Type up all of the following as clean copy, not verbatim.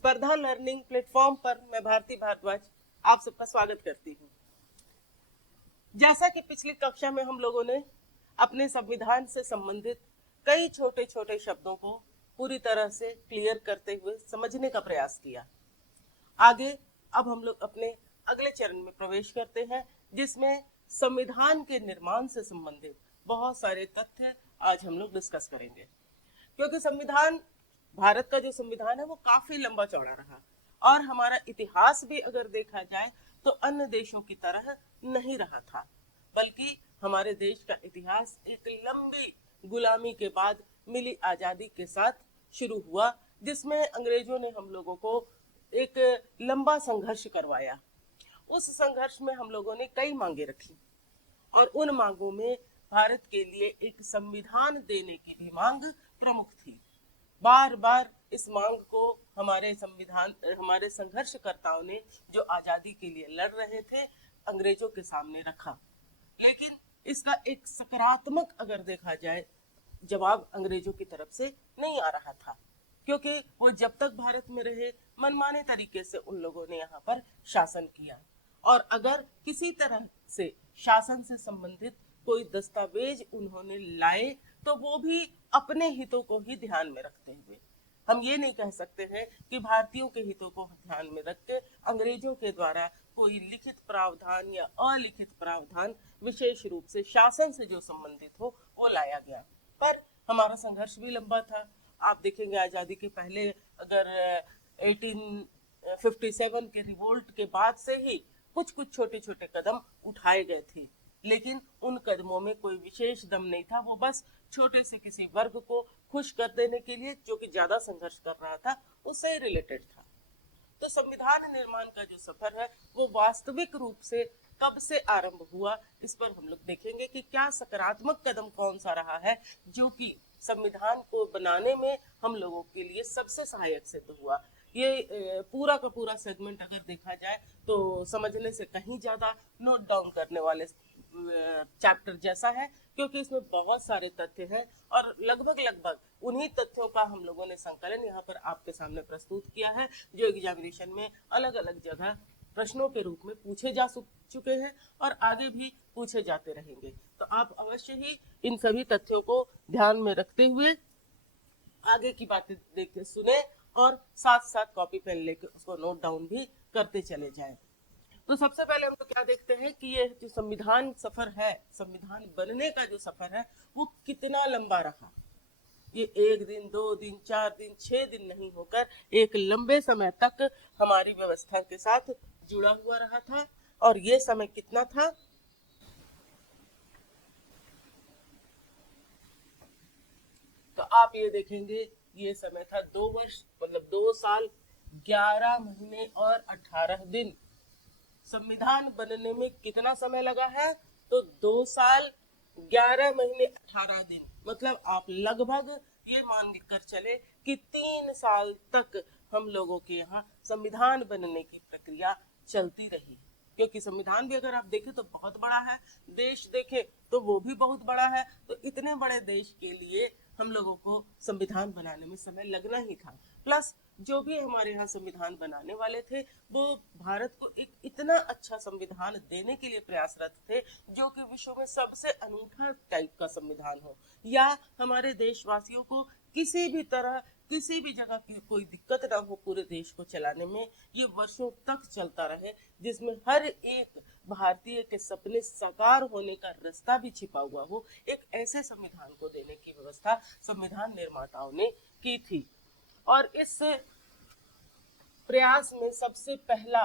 स्पर्धा learning platform पर मैं भारती भारद्वाज आप सबका स्वागत करती हूँ। जैसा कि पिछली कक्षा में हम लोगों ने अपने संविधान से संबंधित कई छोटे छोटे शब्दों को पूरी तरह से क्लियर करते हुए समझने का प्रयास किया। आगे अब हम लोग अपने अगले चरण में प्रवेश करते हैं, जिसमें संविधान के निर्माण से संबंधित बहुत सारे तथ्य आज हम लोग डिस्कस करेंगे। क्योंकि संविधान, भारत का जो संविधान है वो काफी लंबा चौड़ा रहा और हमारा इतिहास भी अगर देखा जाए तो अन्य देशों की तरह नहीं रहा था, बल्कि हमारे देश का इतिहास एक लंबी गुलामी के बाद मिली आजादी के साथ शुरू हुआ, जिसमें अंग्रेजों ने हम लोगों को एक लंबा संघर्ष करवाया। उस संघर्ष में हम लोगों ने कई मांगे रखी और उन मांगों में भारत के लिए एक संविधान देने की भी मांग प्रमुख थी। बार बार इस मांग को हमारे संघर्षकर्ताओं ने जो आजादी के लिए लड़ रहे थे अंग्रेजों के सामने रखा, लेकिन इसका एक सकारात्मक अगर देखा जाए जवाब अंग्रेजों की तरफ से नहीं आ रहा था, क्योंकि वो जब तक भारत में रहे मनमाने तरीके से उन लोगों ने यहाँ पर शासन किया और अगर किसी तरह से शासन से संबंधित कोई दस्तावेज उन्होंने लाए तो वो भी अपने हितों को ही ध्यान में रखते हुए। हम ये नहीं कह सकते हैं कि भारतीयों के हितों को ध्यान में रख के अंग्रेजों के द्वारा कोई लिखित प्रावधान या अलिखित प्रावधान विशेष रूप से शासन से जो संबंधित हो वो लाया गया। पर हमारा संघर्ष भी लंबा था। आप देखेंगे आजादी के पहले अगर 1857 के रिवोल्ट के बाद से ही कुछ कुछ छोटे छोटे कदम उठाए गए थे, लेकिन उन कदमों में कोई विशेष दम नहीं था। वो बस छोटे से किसी वर्ग को खुश कर देने के लिए जो कि ज्यादा संघर्ष कर रहा था उससे रिलेटेड था। तो संविधान निर्माण का जो सफर है वो वास्तविक रूप से कब से आरंभ हुआ, इस पर हम लोग देखेंगे कि क्या सकारात्मक कदम कौन सा रहा है जो कि संविधान को बनाने में हम लोगों के लिए सबसे सहायक सिद्ध हुआ। ये पूरा का पूरा सेगमेंट अगर देखा जाए तो समझने से कहीं ज्यादा नोट डाउन करने वाले चैप्टर जैसा है, क्योंकि इसमें बहुत सारे तथ्य हैं और लगभग उन्हीं तथ्यों का हम लोगों ने संकलन यहाँ पर आपके सामने प्रस्तुत किया है, जो एग्जामिनेशन में अलग अलग जगह प्रश्नों के रूप में पूछे जा चुके हैं और आगे भी पूछे जाते रहेंगे। तो आप अवश्य ही इन सभी तथ्यों को ध्यान में रखते हुए आगे की बातें देखते सुने और साथ साथ कॉपी पेन लेके उसको नोट डाउन भी करते चले जाएं। तो सबसे पहले हम लोग क्या देखते हैं कि ये जो संविधान सफर है, संविधान बनने का जो सफर है वो कितना लंबा रहा। ये 1 दिन 2 दिन 4 दिन 6 दिन नहीं होकर एक लंबे समय तक हमारी व्यवस्था के साथ जुड़ा हुआ रहा था। और ये समय कितना था? तो आप ये देखेंगे ये समय था 2 वर्ष, मतलब 2 साल 11 महीने और 18 दिन। संविधान बनने में कितना समय लगा है? तो 2 साल 11 महीने 18 दिन, मतलब आप लगभग ये मान कर चले कि 3 साल तक हम लोगों के यहाँ संविधान बनने की प्रक्रिया चलती रही। क्योंकि संविधान भी अगर आप देखें तो बहुत बड़ा है, देश देखें तो वो भी बहुत बड़ा है, तो इतने बड़े देश के लिए हम लोगों को संविधान बनाने में समय लगना ही था। प्लस जो भी हमारे यहाँ संविधान बनाने वाले थे वो भारत को एक इतना अच्छा संविधान देने के लिए प्रयासरत थे जो कि विश्व में सबसे अनूठा टाइप का संविधान हो, या हमारे देशवासियों को किसी भी तरह किसी भी जगह की कोई दिक्कत ना हो पूरे देश को चलाने में, ये वर्षों तक चलता रहे, जिसमें हर एक भारतीय के सपने साकार होने का रास्ता भी छिपा हुआ हो। एक ऐसे संविधान को देने की व्यवस्था संविधान निर्माताओं ने की थी। और इस प्रयास में सबसे पहला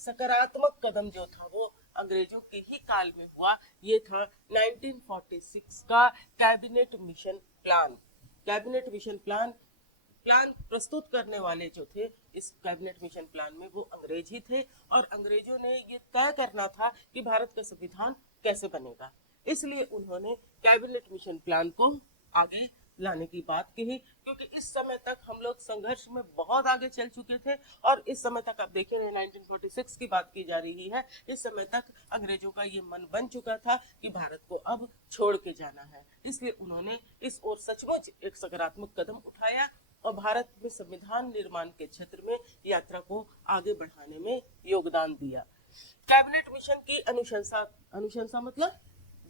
सकारात्मक कदम जो था वो अंग्रेजों के ही काल में हुआ। ये था 1946 का cabinet mission plan. Cabinet mission plan प्रस्तुत करने वाले जो थे इस कैबिनेट मिशन प्लान में वो अंग्रेज ही थे और अंग्रेजों ने ये तय करना था कि भारत का संविधान कैसे बनेगा, इसलिए उन्होंने कैबिनेट मिशन प्लान को आगे लाने की बात कही। क्योंकि इस समय तक हम लोग संघर्ष में बहुत आगे चल चुके थे और इस समय तक आप देखें 1946 की बात की जा रही है, इस समय तक अंग्रेजों का ये मन बन चुका था कि भारत को अब छोड़ के जाना है, इसलिए उन्होंने इस ओर सचमुच एक सकारात्मक कदम उठाया और भारत में संविधान निर्माण के क्षेत्र में यात्रा को आगे बढ़ाने में योगदान दिया। कैबिनेट मिशन की अनुशंसा मतलब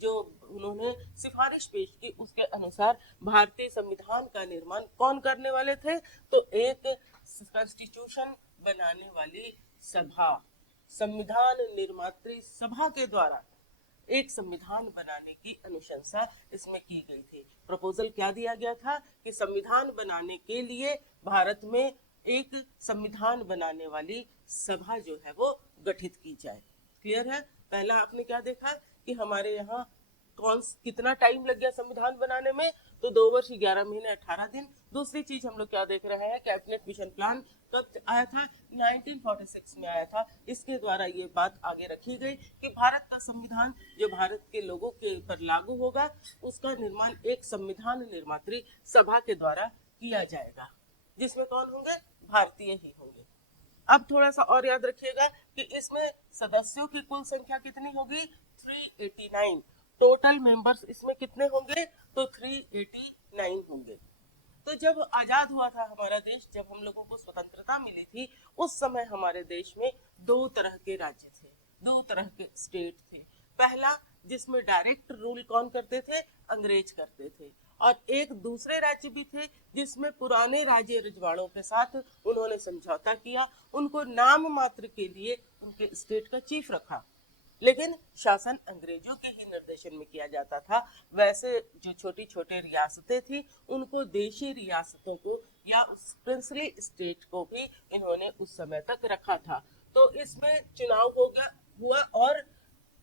जो उन्होंने सिफारिश पेश की, उसके अनुसार भारतीय संविधान का निर्माण कौन करने वाले थे? तो एक कॉन्स्टिट्यूशन बनाने वाली सभा, संविधान निर्मात्री सभा के द्वारा एक संविधान बनाने की अनुशंसा इसमें की गई थी। प्रपोजल क्या दिया गया था कि संविधान बनाने के लिए भारत में एक संविधान बनाने वाली सभा जो है वो गठित की जाए। क्लियर है? पहला आपने क्या देखा कि हमारे यहाँ कितना टाइम लग गया संविधान बनाने में? तो 2 वर्ष 11 महीने 18 दिन। दूसरी चीज हम लोग क्या देख रहे हैं, कैबिनेट मिशन प्लान कब आया था? 1946 में आया था। इसके द्वारा ये बात आगे रखी गई कि भारत का संविधान जो भारत के लोगों के पर लागू होगा, उसका निर्माण एक संविधान निर्मात्री सभा के द्वारा किया जाएगा, जिसमें कौन होंगे? भारतीय ही होंगे। अब थोड़ा सा और याद रखिएगा कि इसमें सदस्यों की कुल संख्या कितनी होगी? 389। टोटल मेंबर्स इसमें कितने होंगे? तो 389 होंगे। तो जब आजाद हुआ था हमारा देश, जब हम लोगों को स्वतंत्रता मिली थी, उस समय हमारे देश में 2 तरह के राज्य थे, 2 तरह के स्टेट थे। पहला, जिसमें डायरेक्ट रूल कौन करते थे? अंग्रेज करते थे। और एक दूसरे राज्य भी थे जिसमें पुराने राज्य रजवाड़ों के साथ उन्होंने समझौता किया, उनको नाम मात्र के लिए उनके स्टेट का चीफ रखा, लेकिन शासन अंग्रेजों के ही निर्देशन में किया जाता था। वैसे जो छोटी छोटी रियासतें थी, उनको देशी रियासतों को या उस प्रिंसली स्टेट को भी इन्होंने उस समय तक रखा था। तो इसमें चुनाव हुआ और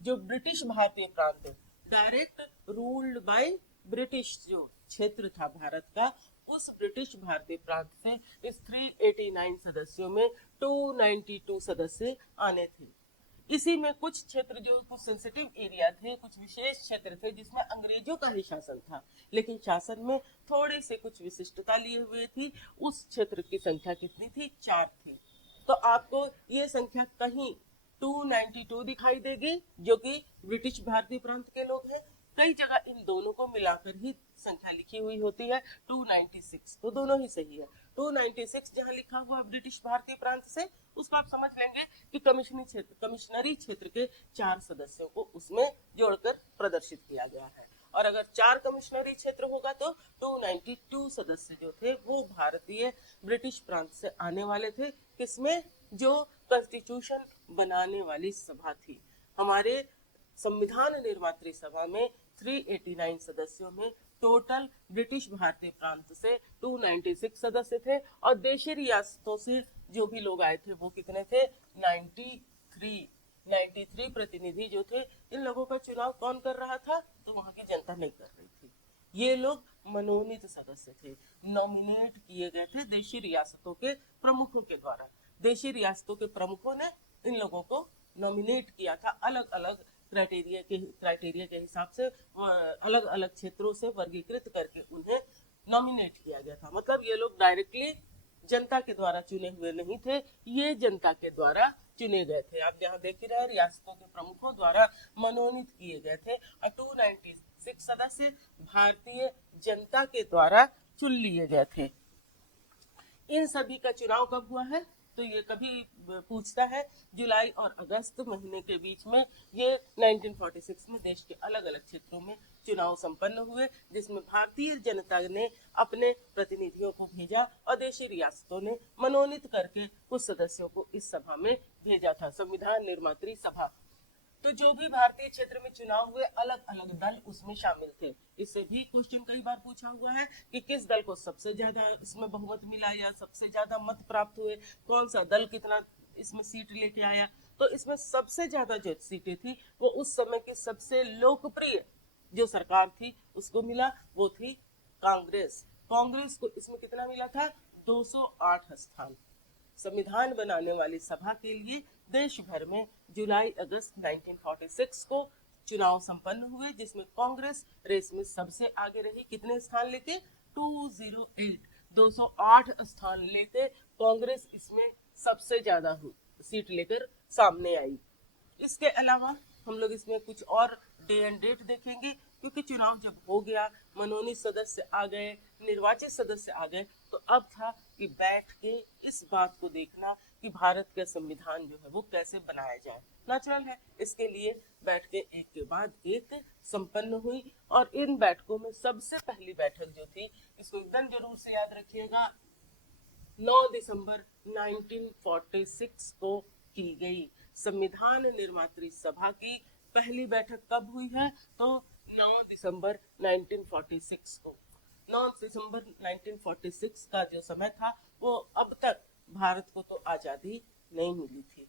जो ब्रिटिश भारतीय प्रांत, डायरेक्ट रूल्ड बाय ब्रिटिश, जो क्षेत्र था भारत का, उस ब्रिटिश भारतीय प्रांत से इस 389 सदस्यों में 292 सदस्य आने थे। इसी में कुछ क्षेत्र जो कुछ सेंसिटिव एरिया थे, कुछ विशेष क्षेत्र थे जिसमें अंग्रेजों का ही शासन था, लेकिन शासन में थोड़े से कुछ विशिष्टता लिए हुए थी। उस क्षेत्र की संख्या कितनी थी? 4 थी। तो आपको ये संख्या कहीं 292 दिखाई देगी, जो कि ब्रिटिश भारतीय प्रांत के लोग हैं। कई जगह इन दोनों को मिलाकर ही संख्या लिखी हुई होती है 296, तो दोनों ही सही है। 296 जहां लिखा हुआ ब्रिटिश भारतीय प्रांत से, उसको आप समझ लेंगे कि कमिश्नरी क्षेत्र के 4 सदस्यों को उसमें जोड़कर प्रदर्शित किया गया है। और अगर 4 कमिश्नरी क्षेत्र होगा तो 292 सदस्य जो थे वो भारतीय ब्रिटिश प्रांत से आने वाले थे। किसमें? जो कॉन्स्टिट्यूशन बनाने वाली सभा थी। हमारे संविधान निर्मात्री सभा में 389 सदस्यों में टोटल ब्रिटिश भारतीय प्रांत से 296 सदस्य थे, और देशी रियासतों से जो भी लोग आए थे वो कितने थे? 93 प्रतिनिधि जो थे। इन लोगों का चुनाव कौन कर रहा था? तो वहां की जनता नहीं कर रही थी। ये लोग मनोनीत सदस्य थे, नॉमिनेट किए गए थे देशी रियासतों के प्रमुखों के द्वारा। देशी रियासतों के प्रमुखों ने इन लोगों को नॉमिनेट किया था, अलग अलग क्राइटेरिया के हिसाब से अलग अलग क्षेत्रों से वर्गीकृत करके उन्हें नॉमिनेट किया गया था। मतलब ये लोग डायरेक्टली जनता के द्वारा चुने हुए नहीं थे, ये जनता के द्वारा चुने गए थे। आप यहाँ देख ही रहे, रियासतों के प्रमुखों द्वारा मनोनीत किए गए थे। और 296 सदस्य भारतीय जनता के द्वारा चुन लिए गए थे। इन सभी का चुनाव कब हुआ है? तो ये कभी पूछता है, जुलाई और अगस्त महीने के बीच में ये 1946 में देश के अलग अलग क्षेत्रों में चुनाव संपन्न हुए, जिसमें भारतीय जनता ने अपने प्रतिनिधियों को भेजा और देशी रियासतों ने मनोनीत करके कुछ सदस्यों को इस सभा में भेजा था, संविधान निर्मात्री सभा। तो जो भी भारतीय क्षेत्र में चुनाव हुए, अलग अलग दल उसमें शामिल थे। इससे भी क्वेश्चन कई बार पूछा हुआ है कि किस दल को सबसे ज्यादा इसमें बहुमत मिला या सबसे ज्यादा मत प्राप्त हुए, कौन सा दल कितना इसमें सीट लेके आया। तो इसमें सबसे ज्यादा जो सीटें थी वो उस समय की सबसे लोकप्रिय जो सरकार थी उसको मिला, वो थी कांग्रेस। कांग्रेस को इसमें कितना मिला था? 208 स्थान। संविधान बनाने वाली सभा के लिए देश भर में जुलाई अगस्त 1946 को चुनाव संपन्न हुए, जिसमें कांग्रेस रेस में सबसे आगे रही। कितने स्थान लेके? 208 स्थान लेते कांग्रेस इसमें सबसे ज्यादा सीट लेकर सामने आई। इसके अलावा हम लोग इसमें कुछ और डे एंड डेट देखेंगे। क्योंकि चुनाव जब हो गया, मनोनीत सदस्य आ गए, निर्वाचित सदस्य आ गए, तो अब था कि बैठ के इस बात को देखना कि भारत का संविधान जो है वो कैसे बनाया जाए। नेचुरल है, इसके लिए बैठ के एक के बाद एक संपन्न हुई। और इन बैठकों में सबसे पहली बैठक जो थी, इसको एकदम जरूर से याद रखिएगा, 9 दिसंबर 1946 को की गई। संविधान निर्मात्री सभा की पहली बैठक कब हुई है? तो 9 दिसंबर 1946 को। 9 दिसंबर 1946 का जो समय था, वो अब तक भारत को तो आजादी नहीं मिली थी।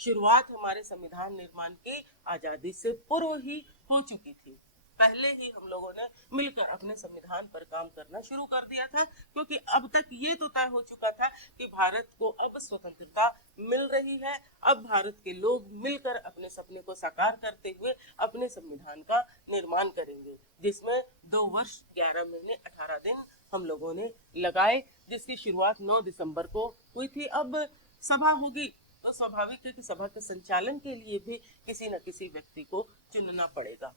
शुरुआत हमारे संविधान निर्माण की आजादी से पूर्व ही हो चुकी थी। पहले ही हम लोगों ने मिलकर अपने संविधान पर काम करना शुरू कर दिया था, क्योंकि अब तक ये तो तय हो चुका था कि भारत को अब स्वतंत्रता मिल रही है। अब भारत के लोग मिलकर अपने सपने को साकार करते हुए अपने संविधान का निर्माण करेंगे, जिसमें 2 वर्ष 11 महीने 18 दिन हम लोगों ने लगाए, जिसकी शुरुआत 9 दिसंबर को हुई थी। अब सभा होगी तो स्वाभाविक है कि सभा के संचालन के लिए भी किसी न किसी व्यक्ति को चुनना पड़ेगा।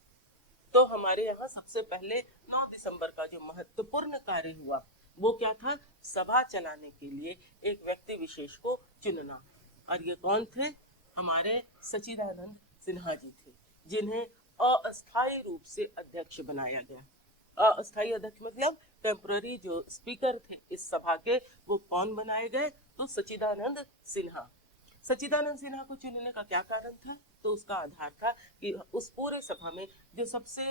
तो हमारे यहाँ सबसे पहले 9 दिसंबर का जो महत्वपूर्ण कार्य हुआ, वो क्या था? सभा चलाने के लिए एक व्यक्ति विशेष को चुनना। और ये कौन थे? हमारे सच्चिदानंद सिन्हा जी थे, जिन्हें अस्थायी रूप से अध्यक्ष बनाया गया। अस्थायी अध्यक्ष मतलब टेम्पररी जो स्पीकर थे इस सभा के, वो कौन बनाए गए? तो सच्चिदानंद सिन्हा। सच्चिदानंद सिन्हा को चुनने का क्या कारण था? तो उसका आधार था कि उस पूरे सभा में जो सबसे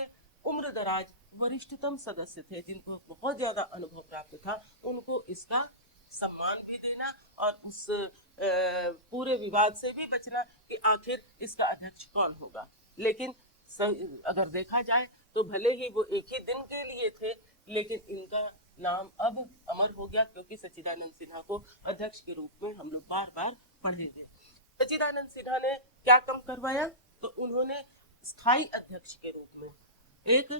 उम्र दराज वरिष्ठतम सदस्य थे, जिनको बहुत ज्यादा अनुभव प्राप्त था, उनको इसका सम्मान भी देना और उस पूरे विवाद से भी बचना कि आखिर इसका अध्यक्ष कौन होगा। लेकिन अगर देखा जाए तो भले ही वो एक ही दिन के लिए थे, लेकिन इनका नाम अब अमर हो गया, क्योंकि सच्चिदानंद सिन्हा को अध्यक्ष के रूप में हम लोग बार बार पढ़ेंगे। सच्चिदानंद सिन्हा ने क्या काम करवाया? तो उन्होंने स्थायी अध्यक्ष के रूप में एक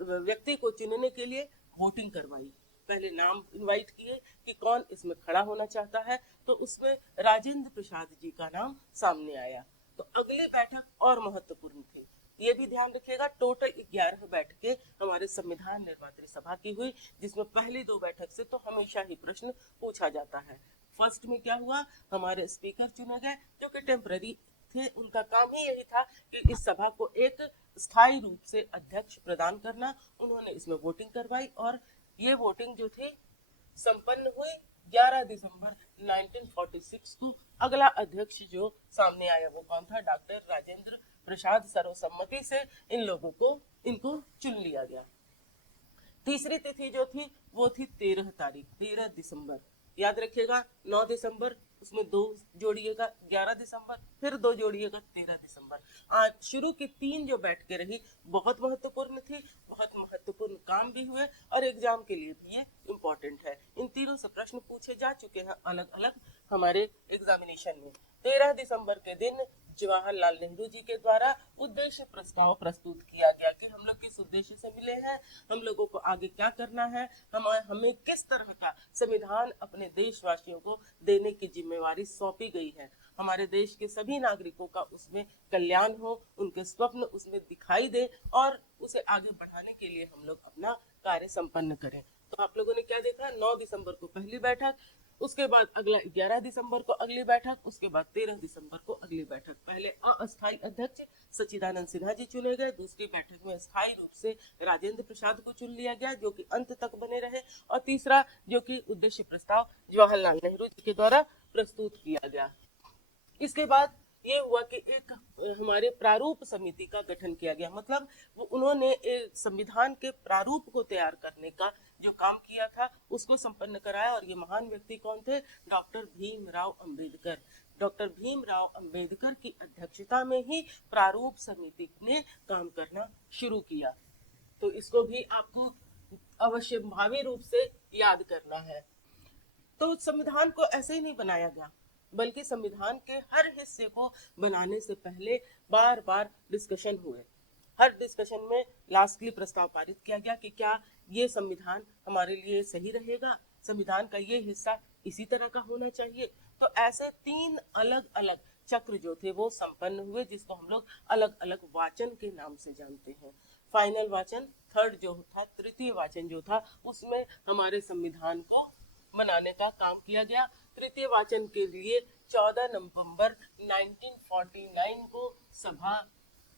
व्यक्ति को चुनने के लिए वोटिंग करवाई। पहले नाम इनवाइट किए कि कौन इसमें खड़ा होना चाहता है, तो उसमें राजेंद्र प्रसाद जी का नाम सामने आया। तो अगली बैठक और महत्वपूर्ण थी, ये भी ध्यान रखिएगा। टोटल 11 बैठकें हमारे संविधान निर्मात्री सभा की हुई, जिसमें पहली 2 बैठक से तो हमेशा ही प्रश्न पूछा जाता है। फर्स्ट में क्या हुआ? हमारे स्पीकर चुने गए, जो कि टेम्पररी थे। उनका काम ही यही था कि इस सभा को एक स्थायी रूप से अध्यक्ष प्रदान करना। उन्होंने इसमें वोटिंग करवाई और ये वोटिंग जो थी संपन्न हुई 11 दिसंबर 1946 को। अगला अध्यक्ष जो सामने आया वो कौन था? डॉक्टर राजेंद्र प्रसाद। सर्वसम्मति से इनको चुन लिया गया। तीसरी तिथि जो थी वो थी 13 दिसंबर। याद रखिएगा, 9 दिसंबर, उसमें 2 जोड़िएगा, 11 दिसंबर, फिर 2 जोड़िएगा, 13 दिसंबर। आज शुरू की 3 जो बैठकें रही बहुत महत्वपूर्ण थी, बहुत महत्वपूर्ण काम भी हुए और एग्जाम के लिए भी ये इम्पोर्टेंट है। इन तीनों से प्रश्न पूछे जा चुके हैं अलग अलग हमारे एग्जामिनेशन में। 13 दिसंबर के दिन जवाहरलाल नेहरू जी के द्वारा उद्देश्य प्रस्ताव प्रस्तुत किया गया कि हम लोग किस उद्देश्य से मिले हैं, हम लोगों को आगे क्या करना है, हमें किस तरह का संविधान अपने देशवासियों को देने की जिम्मेवारी सौंपी गई है। हमारे देश के सभी नागरिकों का उसमें कल्याण हो, उनके स्वप्न उसमें दिखाई दे और उसे आगे बढ़ाने के लिए हम लोग अपना कार्य संपन्न करें। तो आप लोगों ने क्या देखा? 9 दिसंबर को पहली बैठक, उसके बाद अगला 11 दिसंबर को अगली बैठक, उसके बाद 13 दिसंबर को अगली बैठक। पहले अस्थायी अध्यक्ष सच्चिदानंद सिन्हा जी चुने गए, दूसरी बैठक में स्थायी रूप से राजेंद्र प्रसाद को चुन लिया गया, जो कि अंत तक बने रहे, और तीसरा जो कि उद्देश्य प्रस्ताव जवाहरलाल नेहरू जी के द्वारा प्रस्तुत किया गया। इसके बाद ये हुआ कि एक हमारे प्रारूप समिति का गठन किया गया। मतलब वो उन्होंने संविधान के प्रारूप को तैयार करने का जो काम किया था उसको संपन्न कराया। और ये महान व्यक्ति कौन थे? डॉक्टर भीमराव अंबेडकर। डॉक्टर भीमराव अंबेडकर की अध्यक्षता में ही प्रारूप समिति ने काम करना शुरू किया। तो इसको भी आपको अवश्य भावी रूप से याद करना है। तो संविधान को ऐसे ही नहीं बनाया गया, बल्कि संविधान के हर हिस्से को बनाने से पहले बार बार डिस्कशन हुए। हर डिस्कशन में लास्टली प्रस्ताव पारित किया गया कि क्या ये संविधान हमारे लिए सही रहेगा, संविधान का ये हिस्सा इसी तरह का होना चाहिए। तो ऐसे 3 अलग अलग चक्र जो थे वो संपन्न हुए, जिसको हम लोग अलग अलग वाचन के नाम से जानते हैं। फाइनल वाचन, थर्ड जो था, तृतीय वाचन जो था, उसमें हमारे संविधान को बनाने का काम किया गया। तृतीय वाचन के लिए 14 नवंबर 1949 को सभा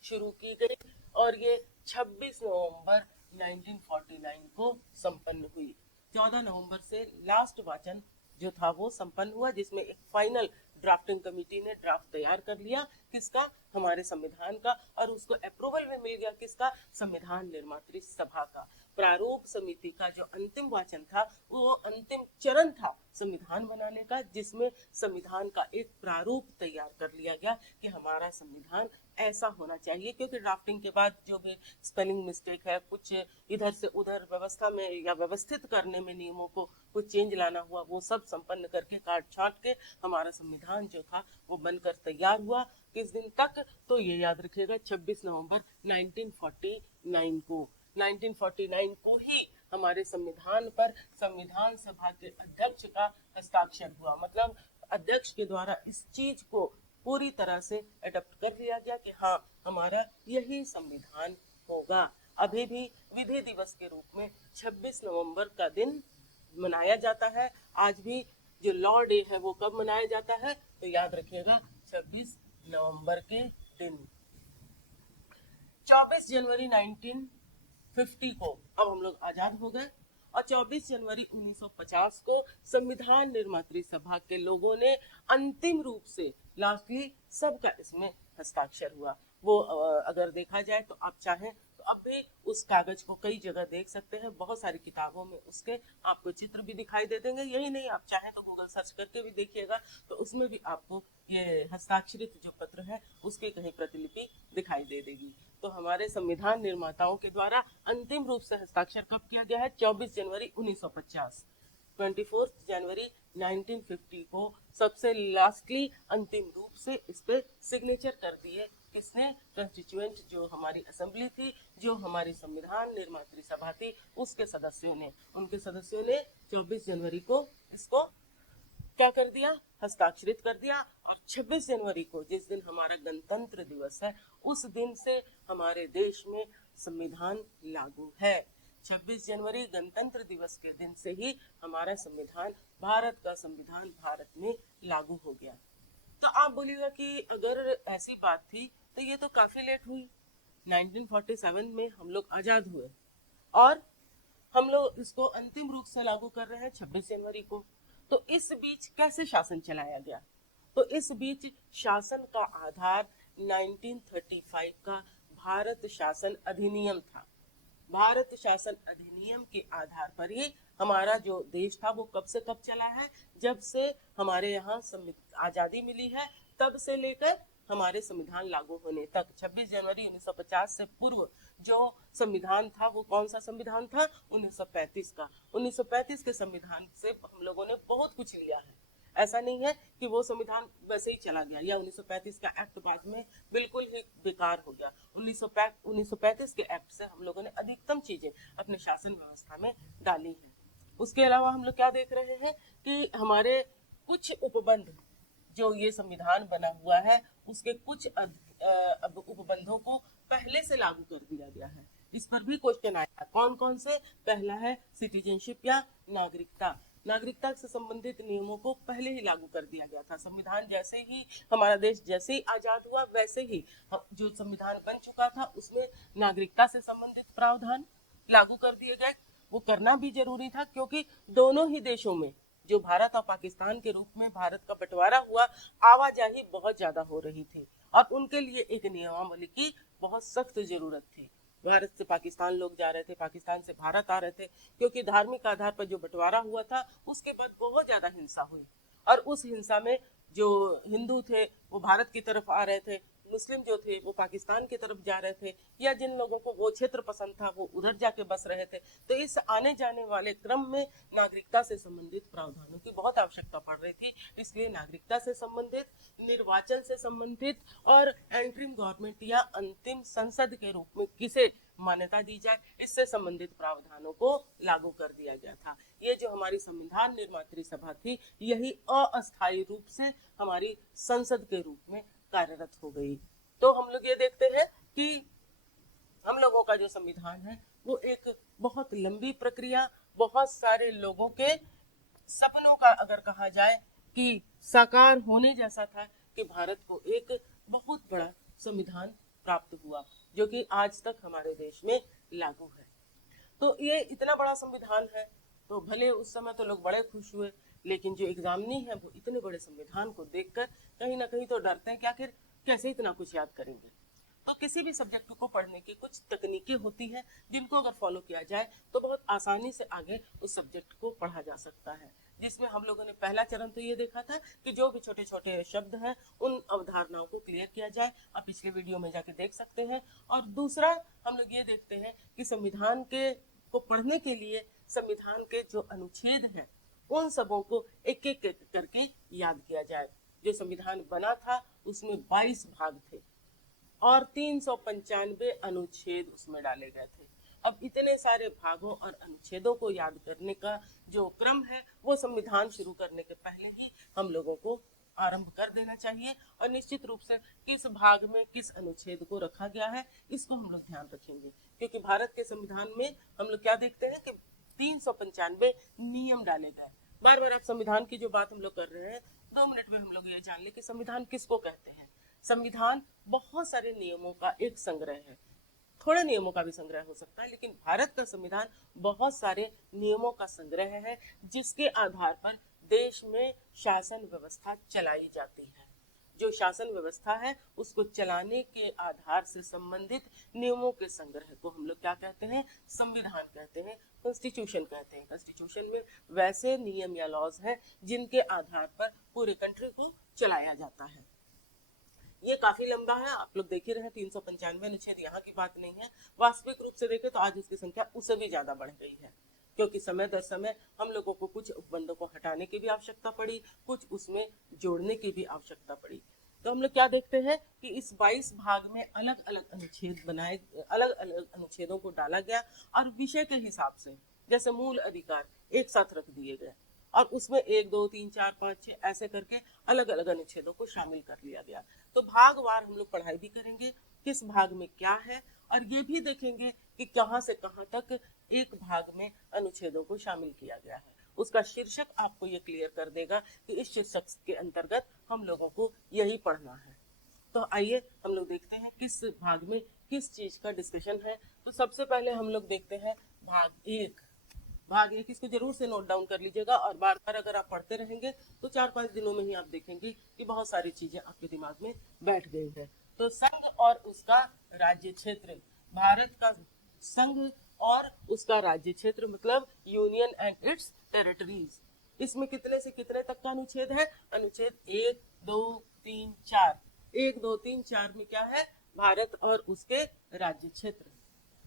शुरू की गई और ये 26 नवंबर 1949 को संपन्न हुई। 14 नवंबर से लास्ट वाचन जो था वो संपन्न हुआ, जिसमें एक फाइनल ड्राफ्टिंग कमेटी ने ड्राफ्ट तैयार कर लिया, किसका, हमारे संविधान का, और उसको अप्रूवल में मिल गया, किसका, संविधान निर्मात्री सभा का। प्रारूप समिति का जो अंतिम वाचन था वो अंतिम चरण था संविधान बनाने का, जिसमें संविधान का एक प्रारूप तैयार कर लिया गया कि हमारा संविधान ऐसा होना चाहिए, क्योंकि ड्राफ्टिंग के बाद जो भी स्पेलिंग मिस्टेक है, कुछ इधर से उधर व्यवस्था में या व्यवस्थित करने में नियमों को कुछ चेंज लाना हुआ, वो सब संपन्न करके काट छांट के हमारा संविधान जो था वो बनकर तैयार हुआ। किस दिन तक, तो ये याद रखिएगा 26 नवंबर 1949 को। 1949 को ही हमारे संविधान पर संविधान सभा के अध्यक्ष का हस्ताक्षर हुआ, मतलब अध्यक्ष के द्वारा इस चीज को पूरी तरह से अडॉप्ट कर लिया गया कि हाँ, हमारा यही संविधान होगा। अभी भी विधि दिवस के रूप में 26 नवंबर का दिन मनाया जाता है। आज भी जो लॉ डे है वो कब मनाया जाता है, तो याद रखिएगा 26 नवंबर के दिन। 24 जनवरी 1950 को अब हम लोग आजाद हो गए, और 24 जनवरी 1950 को संविधान निर्मात्री सभा के लोगों ने अंतिम रूप से लास्टली सबका इसमें हस्ताक्षर हुआ। वो अगर देखा जाए तो आप चाहें तो अब भी उस कागज को कई जगह देख सकते हैं, बहुत सारी किताबों में उसके आपको चित्र भी दिखाई दे देंगे। यही नहीं, आप चाहें तो गूगल सर्च करके भी देखिएगा, तो उसमें भी आपको ये हस्ताक्षरित जो पत्र है उसकी कहीं प्रतिलिपि दिखाई दे देगी। तो हमारे संविधान निर्माताओं के द्वारा अंतिम रूप से हस्ताक्षर कब किया गया है, 24 जनवरी 1950। 24 जनवरी 1950 को सबसे लास्टली अंतिम रूप से इस पे सिग्नेचर कर दिए, किसने, कंस्टिट्यूएंट जो हमारी असेंबली थी, जो हमारी संविधान निर्मात्री सभा थी, उसके सदस्यों ने, उनके सदस्यों ने 24 जनवरी को इसको क्या कर दिया, हस्ताक्षरित कर दिया। और 26 जनवरी को, जिस दिन हमारा गणतंत्र दिवस है, उस दिन से हमारे देश में संविधान लागू है। 26 जनवरी गणतंत्र दिवस के दिन से ही हमारा संविधान, भारत का संविधान भारत में लागू हो गया। तो आप बोलिएगा कि अगर ऐसी बात थी तो ये तो काफी लेट हुई, 1947 में हम लोग आजाद हुए और हम लोग इसको अंतिम रूप से लागू कर रहे हैं 26 जनवरी को, तो इस बीच कैसे शासन चलाया गया? तो इस बीच शासन का आधार 1935 का भारत शासन अधिनियम था। भारत शासन अधिनियम के आधार पर ही हमारा जो देश था वो कब से कब चला है, जब से हमारे यहाँ आजादी मिली है तब से लेकर हमारे संविधान लागू होने तक। 26 जनवरी 1950 से पूर्व जो संविधान था वो कौन सा संविधान था, 1935 का। 1935 के संविधान से हम लोगों ने बहुत कुछ लिया है, ऐसा नहीं है कि वो संविधान वैसे ही चला गया या 1935 का एक्ट बाद में बिल्कुल ही बेकार हो गया। 1935 के एक्ट से हम लोगों ने अधिकतम चीजें अपने शासन व्यवस्था में डाली हैं। उसके अलावा हम लोग क्या देख रहे हैं कि हमारे कुछ उपबंध, जो ये संविधान बना हुआ है उसके कुछ उपबंधों को पहले से लागू कर दिया गया है। इस पर भी क्वेश्चन आया, कौन कौन से? पहला है सिटीजनशिप या नागरिकता। नागरिकता से संबंधित नियमों को पहले ही लागू कर दिया गया था। संविधान जैसे ही, हमारा देश जैसे ही आजाद हुआ वैसे ही जो संविधान बन चुका था उसमें नागरिकता से संबंधित प्रावधान लागू कर दिए गए। वो करना भी जरूरी था क्योंकि दोनों ही देशों में, जो भारत और पाकिस्तान के रूप में भारत का बंटवारा हुआ, आवाजाही बहुत ज्यादा हो रही थी और उनके लिए एक नियमावली की बहुत सख्त जरूरत थी। भारत से पाकिस्तान लोग जा रहे थे, पाकिस्तान से भारत आ रहे थे, क्योंकि धार्मिक आधार पर जो बंटवारा हुआ था उसके बाद बहुत ज्यादा हिंसा हुई और उस हिंसा में जो हिंदू थे वो भारत की तरफ आ रहे थे, मुस्लिम जो थे वो पाकिस्तान की तरफ जा रहे थे, या जिन लोगों को वो क्षेत्र पसंद था वो उधर जाके बस रहे थे। तो इस आने जाने वाले क्रम में नागरिकता से संबंधित प्रावधानों की बहुत आवश्यकता पड़ रही थी। इसलिए नागरिकता से संबंधित, निर्वाचन से संबंधित और एंट्रीम गवर्नमेंट या अंतिम संसद के रूप में किसे मान्यता दी जाए, इससे संबंधित प्रावधानों को लागू कर दिया गया था। ये जो हमारी संविधान निर्मात्री सभा थी, यही अस्थायी रूप से हमारी संसद के रूप में कार्यरत हो गई। तो हम लोग ये देखते हैं कि हम लोगों का जो संविधान है वो एक बहुत लंबी प्रक्रिया, बहुत सारे लोगों के सपनों का अगर कहा जाए कि साकार होने जैसा था कि भारत को एक बहुत बड़ा संविधान प्राप्त हुआ जो कि आज तक हमारे देश में लागू है। तो ये इतना बड़ा संविधान है, तो भले उस समय तो लोग बड़े खुश हुए, लेकिन जो एग्जामिनी है वो इतने बड़े संविधान को देखकर कहीं ना कहीं तो डरते हैं कि आखिर कैसे इतना कुछ याद करेंगे। तो किसी भी सब्जेक्ट को पढ़ने की कुछ तकनीकें होती हैं जिनको अगर फॉलो किया जाए तो बहुत आसानी से आगे उस सब्जेक्ट को पढ़ा जा सकता है, जिसमें हम लोगों ने पहला चरण तो ये देखा था कि जो भी छोटे छोटे शब्द हैं उन अवधारणाओं को क्लियर किया जाए, आप पिछले वीडियो में जाके देख सकते हैं। और दूसरा हम लोग ये देखते हैं कि संविधान के को पढ़ने के लिए संविधान के जो अनुच्छेद हैं उन सबों को एक एक करके याद किया जाए। जो संविधान बना था उसमें 22 भाग थे और 395 अनुच्छेद उसमें डाले गए थे। अब इतने सारे भागों और अनुच्छेदों को याद करने का जो क्रम है वो संविधान शुरू करने के पहले ही हम लोगों को आरंभ कर देना चाहिए, और निश्चित रूप से किस भाग में किस अनुच्छेद को रखा गया है इसको हम लोग ध्यान रखेंगे, क्योंकि भारत के संविधान में हम लोग क्या देखते हैं कि 395 नियम डाले गए। बार बार आप संविधान की जो बात हम लोग कर रहे हैं, 2 मिनट में हम लोग ये जान ले कि संविधान किसको कहते हैं। संविधान बहुत सारे नियमों का एक संग्रह है, थोड़े नियमों का भी संग्रह हो सकता है, लेकिन भारत का संविधान बहुत सारे नियमों का संग्रह है जिसके आधार पर देश में शासन व्यवस्था चलाई जाती है। जो शासन व्यवस्था है उसको चलाने के आधार से संबंधित नियमों के संग्रह को हम लोग क्या कहते हैं, संविधान कहते हैं, कॉन्स्टिट्यूशन कहते हैं। कॉन्स्टिट्यूशन में वैसे नियम या लॉज हैं जिनके आधार पर पूरे कंट्री को चलाया जाता है। ये काफी लंबा है, आप लोग देख ही रहे हैं, 395 अनुच्छेद यहाँ की बात नहीं है। वास्तविक रूप से देखें तो आज इसकी संख्या उससे भी ज्यादा बढ़ गई है, क्योंकि समय दर समय हम लोगों को कुछ उपबंधों को हटाने की भी आवश्यकता पड़ी, कुछ उसमें जोड़ने की भी आवश्यकता पड़ी। तो हम लोग क्या देखते हैं कि इस 22 भाग में अलग अलग अनुच्छेद बनाए, अलग अलग अनुच्छेदों को डाला गया और विषय के हिसाब से, जैसे मूल अधिकार एक साथ रख दिए गए और उसमें 1 2 3 4 5 6 ऐसे करके अलग अलग अनुच्छेदों को शामिल कर लिया गया। तो भागवार हम लोग पढ़ाई भी करेंगे किस भाग में क्या है, और ये भी देखेंगे कि कहाँ से कहाँ तक एक भाग में अनुच्छेदों को शामिल किया गया है। उसका शीर्षक आपको ये क्लियर कर देगा कि इस शीर्षक के अंतर्गत हम लोगों को यही पढ़ना है। तो आइए हम लोग देखते हैं किस भाग में किस चीज का डिस्कशन है। तो सबसे पहले हम लोग देखते हैं भाग 1। भाग 1 इसको जरूर से नोट डाउन कर लीजिएगा, और बार बार अगर आप पढ़ते रहेंगे तो 4-5 दिनों में ही आप देखेंगे कि बहुत सारी चीजें आपके दिमाग में बैठ गई है। तो संघ और उसका राज्य क्षेत्र, भारत का संघ और उसका राज्य क्षेत्र मतलब यूनियन एंड इट्स टेरिटरीज, इसमें कितने से कितने तक का अनुच्छेद है, अनुच्छेद 1 2 3 4। 1 2 3 4 में क्या है, भारत और उसके राज्य क्षेत्र।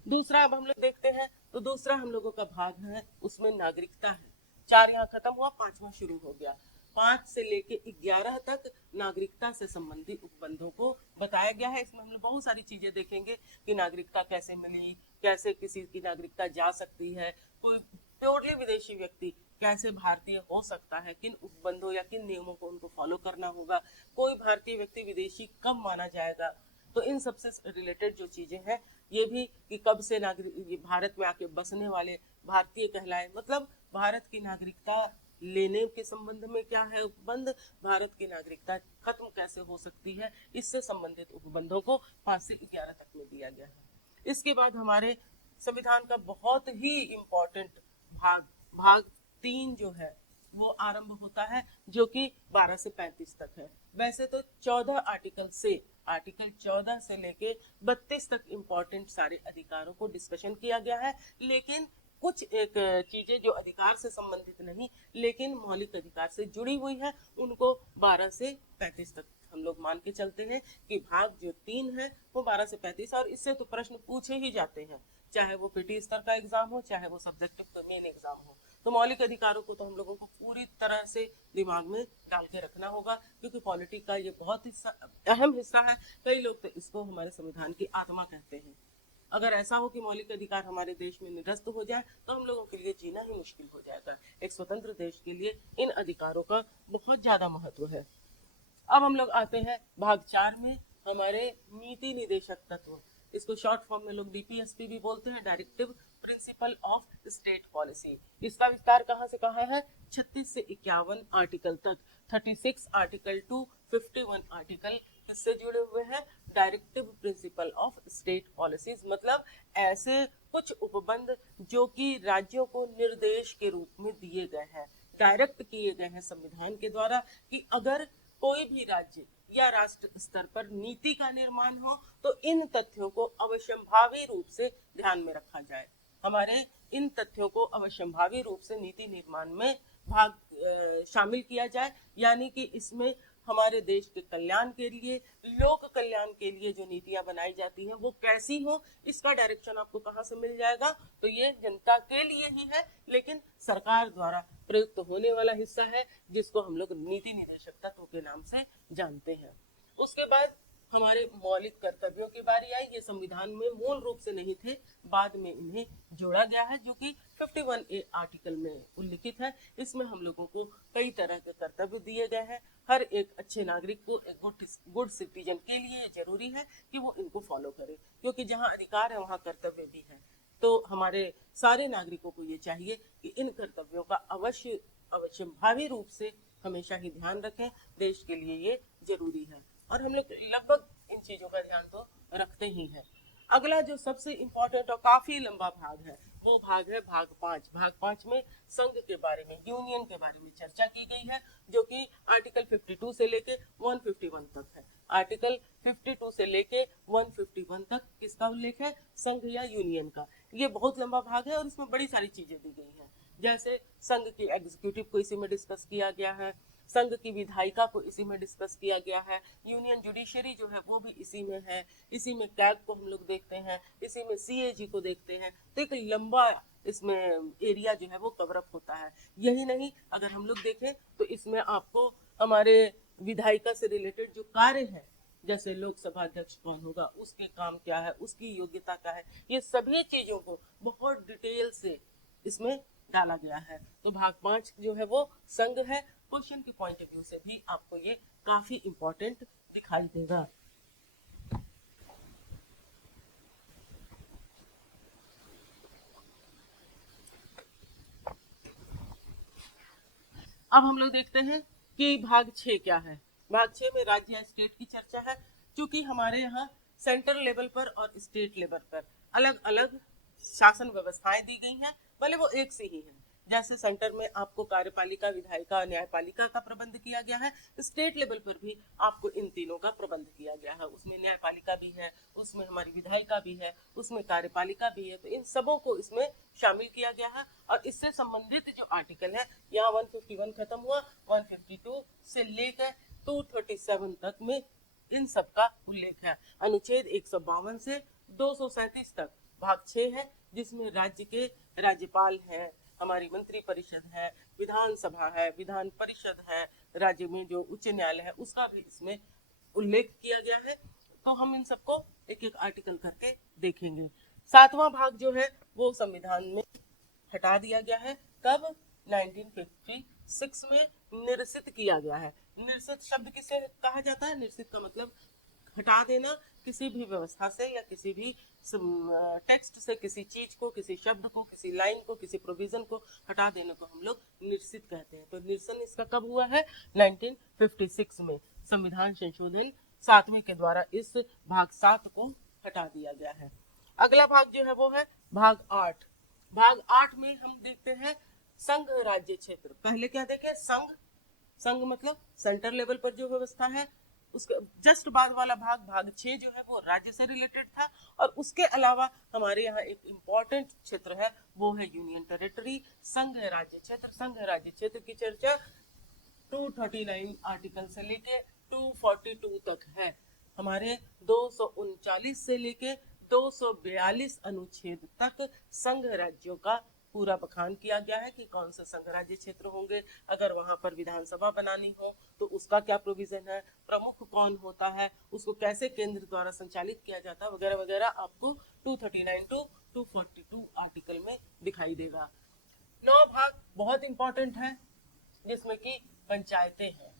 दूसरा अब हम लोग देखते हैं, तो दूसरा हम लोगों का भाग है उसमें नागरिकता है। 4 यहाँ खत्म हुआ, 5वां शुरू हो गया। 5 से लेके 11 तक नागरिकता से संबंधित उपबंधों को बताया गया है। इसमें हम लोग बहुत सारी चीजें देखेंगे कि नागरिकता कैसे मिली, कैसे किसी की नागरिकता जा सकती है, कोई प्योरली विदेशी व्यक्ति कैसे भारतीय हो सकता है, किन उपबंधों या किन नियमों को उनको फॉलो करना होगा, कोई भारतीय व्यक्ति विदेशी कब माना जाएगा। तो इन सबसे रिलेटेड जो चीजें हैं, ये भी कि कब से नागरिक भारत में आके बसने वाले भारतीय कहलाए, मतलब भारत की नागरिकता लेने के संबंध में क्या है उपबंध, भारत की नागरिकता खत्म कैसे हो सकती है, इससे संबंधित उपबंधों को 5 से 11 तक में दिया गया है। इसके बाद हमारे संविधान का बहुत ही इम्पोर्टेंट भाग, भाग 3 जो है वो आरंभ होता है, जो कि 12 से 35 तक है। वैसे तो 14 आर्टिकल से, आर्टिकल 14 से लेके 32 तक इम्पोर्टेंट सारे अधिकारों को डिस्कशन किया गया है, लेकिन कुछ एक चीजें जो अधिकार से संबंधित नहीं लेकिन मौलिक अधिकार से जुड़ी हुई है, उनको 12 से 35 तक हम लोग मान के चलते हैं कि भाग जो 3 है वो 12 से 35। और इससे तो प्रश्न पूछे ही जाते हैं, चाहे वो पीटी स्तर का एग्जाम हो, चाहे वो सब्जेक्टिव मेन एग्जाम हो। तो मौलिक अधिकारों को तो हम लोगों को पूरी तरह से दिमाग में डाल के रखना होगा, क्योंकि पॉलिटी का ये बहुत अहम हिस्सा है। कई लोग तो इसको हमारे संविधान की आत्मा कहते हैं। अगर ऐसा हो कि मौलिक अधिकार हमारे देश में निरस्त हो जाए तो हम लोगों के लिए जीना ही मुश्किल हो जाएगा। एक स्वतंत्र देश के लिए इन अधिकारों का बहुत ज्यादा महत्व है। अब हम लोग आते हैं भाग 4 में, हमारे नीति निदेशक तत्व। इसको शॉर्ट फॉर्म में लोग डीपीएसपी भी बोलते हैं, directive principle of state policy. इसका विस्तार कहाँ से कहाँ है? 36 से 51 आर्टिकल तक, 36 आर्टिकल टू 51 आर्टिकल किससे जुड़े हुए हैं? Directive principle of state policies, मतलब ऐसे कुछ उपबंध जो कि राज्यों को निर्देश के रूप में दिए गए हैं, डायरेक्ट किए गए हैं संविधान के द्वारा कि अगर कोई भी राज्य या राष्ट्र स्तर पर नीति का निर्माण हो तो इन तथ्यों को अवश्यंभावी रूप से ध्यान में रखा जाए। हमारे इन तथ्यों को अवश्यंभावी रूप से नीति निर्माण में शामिल किया जाए, यानी कि इसमें हमारे देश के कल्याण के लिए, लोक कल्याण के लिए जो नीतियां बनाई जाती हैं वो कैसी हो, इसका डायरेक्शन आपको कहाँ से मिल जाएगा? तो ये जनता के लिए ही है, लेकिन सरकार द्वारा प्रयुक्त होने वाला हिस्सा है, जिसको हम लोग नीति निर्देशक तत्व के नाम से जानते हैं। उसके बाद हमारे मौलिक कर्तव्यों की बारी आई। ये संविधान में मूल रूप से नहीं थे, बाद में इन्हें जोड़ा गया है, जो कि 51A आर्टिकल में उल्लिखित है। इसमें हम लोगों को कई तरह के कर्तव्य दिए गए हैं। हर एक अच्छे नागरिक को, एक गुड सिटीजन के लिए ये जरूरी है कि वो इनको फॉलो करे, क्योंकि जहाँ अधिकार है वहाँ कर्तव्य भी है। तो हमारे सारे नागरिकों को ये चाहिए कि इन कर्तव्यों का अवश्यंभावी रूप से हमेशा ही ध्यान रखें, देश के लिए ये जरूरी है, और हम लोग लगभग इन चीजों का ध्यान तो रखते ही हैं। अगला जो सबसे इम्पोर्टेंट और काफी लंबा भाग है, वो भाग है भाग 5। भाग 5 में संघ के बारे में, यूनियन के बारे में चर्चा की गई है, जो कि आर्टिकल 52 से लेके 151 तक है। आर्टिकल 52 से लेके 151 तक किसका उल्लेख है? संघ या यूनियन का। ये बहुत लंबा भाग है और इसमें बड़ी सारी चीजें दी गई हैं, जैसे संघ की एग्जीक्यूटिव को इसी में डिस्कस किया गया है, संघ की विधायिका को इसी में डिस्कस किया गया है, यूनियन जुडिशरी जो है वो भी इसी में है, इसी में कैग को हम लोग देखते हैं, इसी में सीएजी को देखते हैं। तो एक लंबा इसमें एरिया जो है वो कवर अप होता है। यही नहीं, अगर हम लोग देखें तो इसमें आपको हमारे विधायिका से रिलेटेड जो कार्य है, जैसे लोकसभा अध्यक्ष कौन होगा, उसके काम क्या है, उसकी योग्यता क्या है, ये सभी चीजों को बहुत डिटेल से इसमें डाला गया है। तो भाग 5 जो है वो संघ है। क्वेश्चन के पॉइंट ऑफ व्यू से भी आपको ये काफी इंपॉर्टेंट दिखाई देगा। अब हम लोग देखते हैं कि भाग 6 क्या है। भाग 6 में राज्य या स्टेट की चर्चा है। क्योंकि हमारे यहाँ सेंट्रल लेवल पर और स्टेट लेवल पर अलग अलग शासन व्यवस्थाएं दी गई हैं, भले वो एक से ही है। जैसे सेंटर में आपको कार्यपालिका, विधायिका, न्यायपालिका का प्रबंध किया गया है, स्टेट लेवल पर भी आपको इन तीनों का प्रबंध किया गया है। उसमें न्यायपालिका भी है, उसमें हमारी विधायिका भी है, उसमें कार्यपालिका भी है। तो इन सबों को इसमें शामिल किया गया है। और इससे संबंधित जो आर्टिकल है, यहाँ 151 खत्म हुआ, 152 से लेकर 237 तक में इन सब का उल्लेख है। अनुच्छेद 152 से 237 तक भाग 6 है, जिसमें राज्य के राज्यपाल हैं, हमारी मंत्री परिषद है, विधानसभा है, विधान परिषद है, राज्य में जो उच्च न्यायालय है उसका भी इसमें उल्लेख किया गया है। तो हम इन सबको एक एक आर्टिकल करके देखेंगे। 7वां भाग जो है वो संविधान में हटा दिया गया है। कब? 1956 में निरसित किया गया है। निरसित शब्द किसे कहा जाता है? निरसित का मतलब हटा देना, किसी भी व्यवस्था से या किसी भी टेक्स्ट से किसी चीज को, किसी शब्द को, किसी लाइन को, किसी प्रोविजन को हटा देने को हम लोग निरसित कहते हैं। तो निरसन इसका कब हुआ है? 1956 में संविधान संशोधन 7वें के द्वारा इस भाग 7 को हटा दिया गया है। अगला भाग जो है वो है भाग 8। भाग 8 में हम देखते हैं संघ राज्य क्षेत्र। पहले क्या देखे? संघ। संघ मतलब सेंटर लेवल पर जो व्यवस्था है। उसके जस्ट बाद वाला भाग, भाग 6 जो है वो राज्य से रिलेटेड था। और उसके अलावा हमारे यहाँ एक इम्पोर्टेंट क्षेत्र है, वो है यूनियन टेरिटरी, संघ राज्य क्षेत्र। संघ राज्य क्षेत्र की चर्चा 239 आर्टिकल से लेके 242 तक है। हमारे 239 से लेके 242 अनुच्छेद तक संघ राज्यों का पूरा बखान किया गया है कि कौन सा संघ राज्य क्षेत्र होंगे, अगर वहां पर विधानसभा बनानी हो तो उसका क्या प्रोविजन है, प्रमुख कौन होता है, उसको कैसे केंद्र द्वारा संचालित किया जाता है, वगैरह वगैरह आपको 239 टू 242 आर्टिकल में दिखाई देगा। 9 भाग बहुत इंपॉर्टेंट है, जिसमें कि पंचायतें हैं।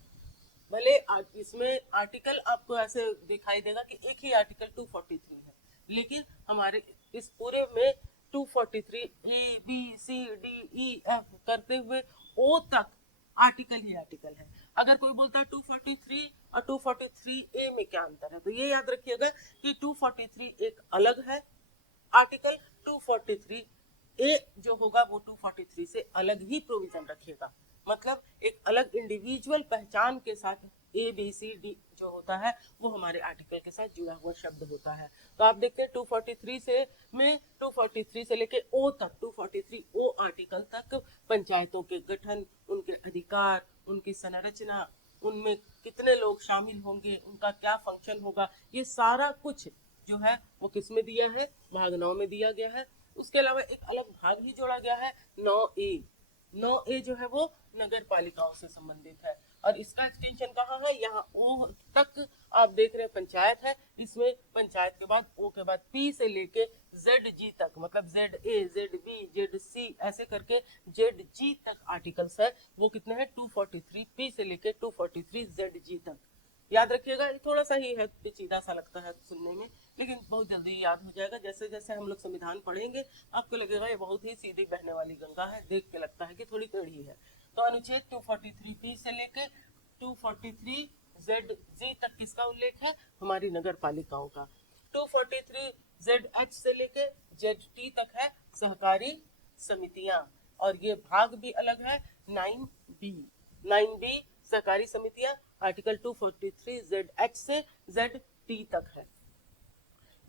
भले इसमें आर्टिकल आपको ऐसे दिखाई देगा कि एक ही आर्टिकल 243 है, लेकिन हमारे इस पूरे में 243 A B C D E F करते हुए ओ तक आर्टिकल ही आर्टिकल है। अगर कोई बोलता है 243 और 243 ए में क्या अंतर है, तो ये याद रखिएगा कि 243 एक अलग है आर्टिकल, 243 ए जो होगा वो 243 से अलग ही प्रोविजन रखेगा, मतलब एक अलग इंडिविजुअल पहचान के साथ ए बी सी डी जो होता है वो हमारे आर्टिकल के साथ जुड़ा हुआ शब्द होता है। तो आप देखते हैं 243 से में 243 से लेके ओ तक, 243 ओ आर्टिकल तक पंचायतों के गठन, उनके अधिकार, उनकी संरचना, उनमें कितने लोग शामिल होंगे, उनका क्या फंक्शन होगा, ये सारा कुछ जो है वो किस में दिया है, भाग 9 में दिया गया है। उसके अलावा एक अलग भाग ही जोड़ा गया है 9A। 9A जो है वो नगर पालिकाओं से संबंधित है और इसका एक्सटेंशन कहाँ है, यहाँ ओ तक आप देख रहे हैं पंचायत है, इसमें पंचायत के बाद ओ के बाद पी से लेके जेड जी तक, मतलब Z A Z B Z C ऐसे करके जेड जी तक आर्टिकल्स है, वो कितने हैं 243 पी से लेके 243 जेड जी तक। याद रखिएगा, थोड़ा सा ही है, पेचीदा सा लगता है सुनने में, लेकिन बहुत जल्दी याद हो जाएगा। जैसे जैसे हम लोग संविधान पढ़ेंगे आपको लगेगा ये बहुत ही सीधी बहने वाली गंगा है, देख के लगता है कि थोड़ी टेढ़ी है। तो अनुच्छेद 243 से लेके 243 जेड जी तक किसका उल्लेख है, हमारी नगर पालिकाओं का। 243 जेड एच से लेके जेड टी तक है सहकारी समितियां, और ये भाग भी अलग है 9B। 9B सहकारी समितियां आर्टिकल 243 जेड एच से जेड टी तक है।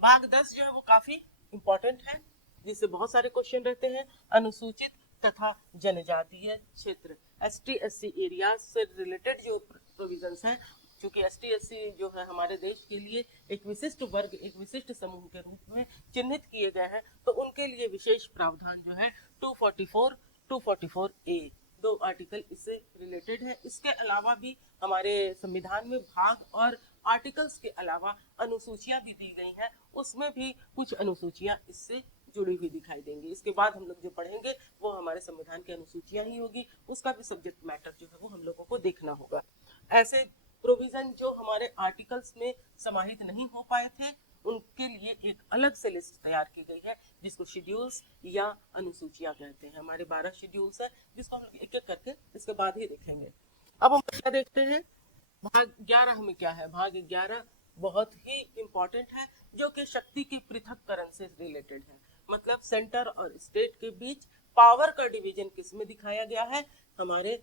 भाग 10 जो है वो काफी इंपॉर्टेंट है, जिससे बहुत सारे क्वेश्चन रहते हैं। अनुसूचित तथा जनजातीय क्षेत्र, एसटी एससी एरिया से रिलेटेड जो प्रोविजंस हैं, क्योंकि एसटी एससी जो है हमारे देश के लिए एक विशिष्ट वर्ग, एक विशिष्ट समूह के रूप में चिन्हित किए गए हैं, तो उनके लिए विशेष प्रावधान जो है 244 ए, दो आर्टिकल इससे रिलेटेड है। इसके अलावा भी हमारे संविधान में भाग और आर्टिकल्स के अलावा अनुसूचियां भी दी गई हैं, उसमें भी कुछ अनुसूचियां इससे जुड़ी हुई दिखाई देंगी। इसके बाद हम लोग जो पढ़ेंगे वो हमारे संविधान की अनुसूचियां ही होगी, उसका भी सब्जेक्ट मैटर जो है वो हम लोगों को देखना होगा। ऐसे प्रोविजन जो हमारे आर्टिकल्स में समाहित नहीं हो पाए थे उनके लिए एक अलग से लिस्ट तैयार की गई है, जिसको शेड्यूल्स या अनुसूचियां कहते हैं। हमारे 12 शेड्यूल्स है, जिसको हम एक एक करके इसके बाद ही देखेंगे। अब हम क्या देखते हैं, भाग 11 में क्या है। भाग 11 बहुत ही इंपॉर्टेंट है, जो कि शक्ति के पृथककरण से रिलेटेड है, मतलब सेंटर और स्टेट के बीच पावर का डिवीजन किस में दिखाया गया है, हमारे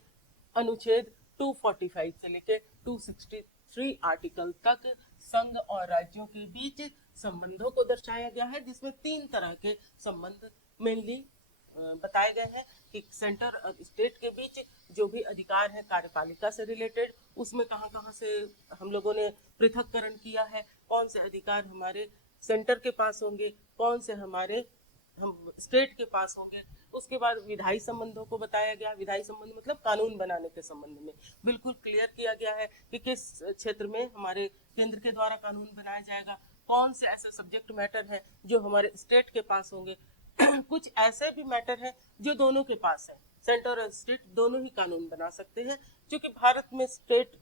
अनुच्छेद 245 से लेके 263 आर्टिकल तक संघ और राज्यों के बीच संबंधों को दर्शाया गया है, जिसमें 3 तरह के संबंध मेनली बताए गए हैं कि सेंटर और स्टेट के बीच जो भी अधिकार है कार्यपालिका से रिलेटेड, उसमें कहाँ कहाँ से हम लोगों ने पृथककरण किया है, कौन से अधिकार हमारे सेंटर के पास होंगे, कौन से हमारे हम स्टेट के पास होंगे। उसके बाद विधायी संबंधों को बताया गया, विधायी संबंध मतलब कानून बनाने के संबंध में बिल्कुल क्लियर किया गया है कि किस क्षेत्र में हमारे केंद्र के द्वारा कानून बनाया जाएगा, कौन से ऐसे सब्जेक्ट मैटर है जो हमारे स्टेट के पास होंगे। कुछ ऐसे भी मैटर है जो दोनों के पास है, सेंटर और स्टेट दोनों ही कानून बना सकते हैं। क्योंकि भारत में स्टेट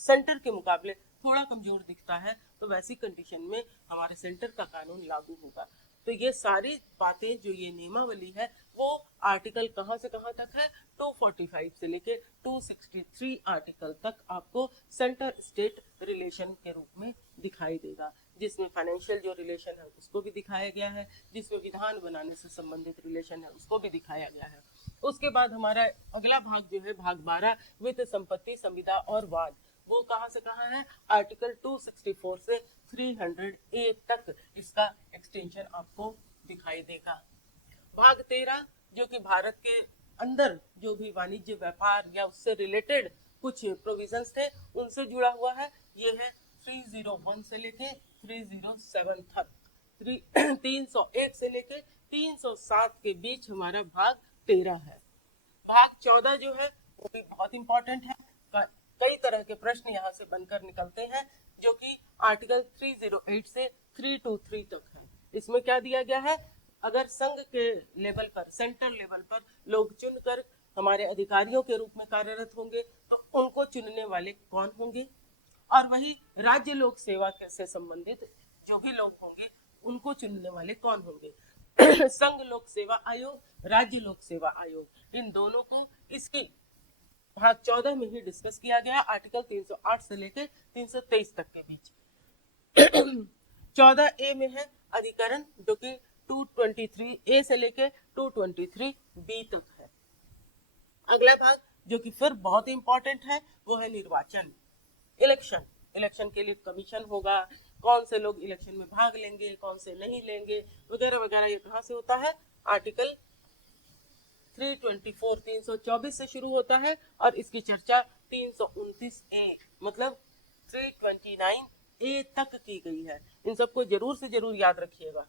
सेंटर के मुकाबले थोड़ा कमजोर दिखता है, तो वैसी कंडीशन में हमारे सेंटर का कानून लागू होगा। तो ये सारी बातें जो ये नियमावली है वो आर्टिकल कहाँ से कहाँ तक है, 245 से लेके 263 आर्टिकल तक आपको सेंटर स्टेट रिलेशन के रूप में दिखाई देगा, जिसमें फाइनेंशियल जो रिलेशन है उसको भी दिखाया गया है, जिसमें विधान बनाने से संबंधित रिलेशन है उसको भी दिखाया गया है। उसके बाद हमारा अगला भाग जो है भाग 12 वित्त संपत्ति संविदा और वाद, वो कहाँ से कहाँ है, आर्टिकल 264 से 300A तक इसका एक्सटेंशन आपको दिखाई देगा। भाग 13 जो कि भारत के अंदर जो भी वाणिज्य व्यापार या उससे रिलेटेड कुछ प्रोविजंस थे उनसे जुड़ा हुआ है, ये है 301 से लेके 307 तक, 301 से लेके 307 के बीच हमारा भाग 13 है। भाग 14 जो है वो भी बहुत इंपॉर्टेंट है, कई तरह के प्रश्न यहाँ से बनकर निकलते हैं, जो कि आर्टिकल 308 से 323 तक है। इसमें क्या दिया गया है, अगर संघ के लेवल पर, सेंटर लेवल पर लोग चुनकर हमारे अधिकारियों के रूप में कार्यरत होंगे तो उनको चुनने वाले कौन होंगे, और वही राज्य लोक सेवा से संबंधित जो भी लोग होंगे उनको चुनने वाले कौन होंगे? संघ लोक सेवा आयोग, राज्य लोक सेवा आयोग, इन दोनों को इसके भाग 14 में ही डिस्कस किया गया, आर्टिकल 308 से लेकर 323 तक के बीच। 14A में है अधिकरण, जो कि 223A से लेकर 223B तक है। अगला भाग जो कि फिर बहुत इंपॉर्टेंट है वो है निर्वाचन, इलेक्शन। इलेक्शन के लिए कमीशन होगा, कौन से लोग इलेक्शन में भाग लेंगे, कौन से नहीं लेंगे, वगैरह वगैरह। ये कहाँ से होता है? आर्टिकल 324 324 से शुरू होता है और इसकी चर्चा 329A मतलब 329A तक की गई है। इन सबको जरूर से जरूर याद रखिएगा,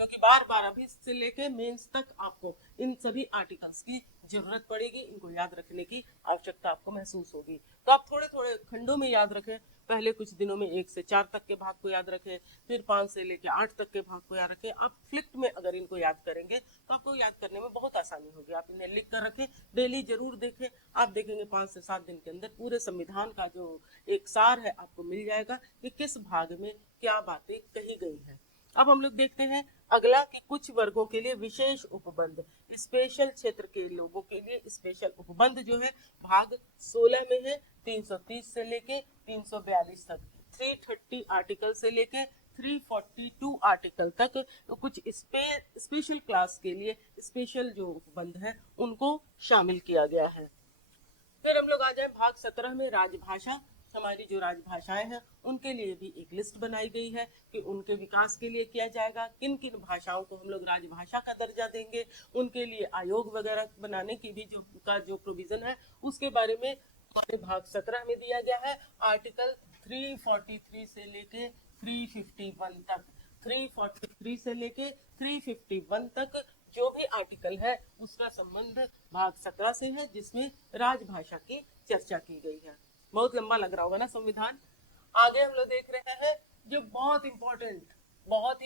क्योंकि बार बार अभी से लेके मेंस तक आपको इन सभी आर्टिकल्स की जरूरत पड़ेगी, इनको याद रखने की आवश्यकता आपको महसूस होगी। तो आप थोड़े थोड़े खंडों में याद रखें, पहले कुछ दिनों में 1 से 4 तक के भाग को याद रखें, फिर 5 से लेकर 8 तक के भाग को याद रखें। आप फ्लिक्ट में अगर इनको याद करेंगे तो आपको याद करने में बहुत आसानी होगी। आप इन्हें लिख कर रखें, डेली जरूर देखें, आप देखेंगे 5 से 7 दिन के अंदर पूरे संविधान का जो एक सार है आपको मिल जाएगा कि किस भाग में क्या बातें कही गई है। अब हम लोग देखते हैं अगला कि कुछ वर्गों के लिए विशेष उपबंध, स्पेशल क्षेत्र के लोगों के लिए स्पेशल उपबंध जो है भाग 16 में है, 330 से लेके 342 तक, 330 आर्टिकल से लेके 342 आर्टिकल तक कुछ स्पेशल क्लास के लिए स्पेशल जो उपबंध है उनको शामिल किया गया है। फिर हम लोग आ जाए भाग 17 में, राजभाषा। हमारी जो राजभाषाएं हैं उनके लिए भी एक लिस्ट बनाई गई है कि उनके विकास के लिए किया जाएगा, किन किन भाषाओं को हम लोग राजभाषा का दर्जा देंगे, उनके लिए आयोग वगैरह बनाने की भी जो प्रोविजन है उसके बारे में हमारे भाग 17 में दिया गया है। आर्टिकल 343 से लेके 351 तक, 343 से लेके 351 तक जो भी आर्टिकल है उसका संबंध भाग 17 से है, जिसमें राजभाषा की चर्चा की गई है। बहुत लंबा लग रहा होगा ना संविधान। आगे हम लोग देख रहे हैं जो बहुत ही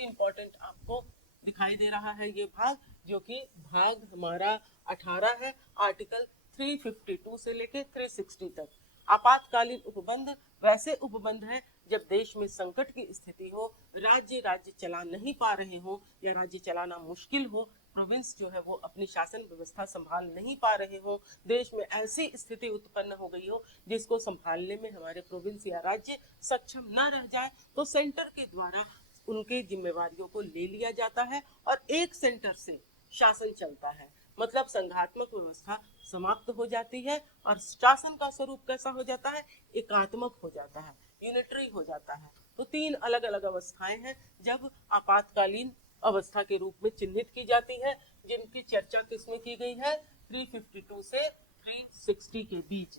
इंपॉर्टेंट आपको दिखाई दे रहा है ये भाग, जो कि भाग हमारा 18 है, आर्टिकल 352 से लेके 360 तक। आपातकालीन उपबंध वैसे उपबंध है जब देश में संकट की स्थिति हो, राज्य चला नहीं पा रहे हो या राज्य चलाना मुश्किल हो, प्रोविंस जो है वो अपनी शासन व्यवस्था संभाल नहीं पा रहे हो, देश में ऐसी स्थिति उत्पन्न हो गई हो जिसको संभालने में हमारे प्रोविंस या राज्य सक्षम न रह जाए, तो सेंटर के द्वारा उनके जिम्मेवारियों को ले लिया जाता है और एक सेंटर से शासन चलता है। मतलब संघात्मक व्यवस्था समाप्त हो जाती है और शासन का स्वरूप कैसा हो जाता है? एकात्मक हो जाता है, यूनिटरी हो जाता है। तो 3 अलग अलग अवस्थाएं हैं जब आपातकालीन अवस्था के रूप में चिन्हित की जाती है, जिनकी चर्चा किसमें की गई है? 352 से 360 के बीच,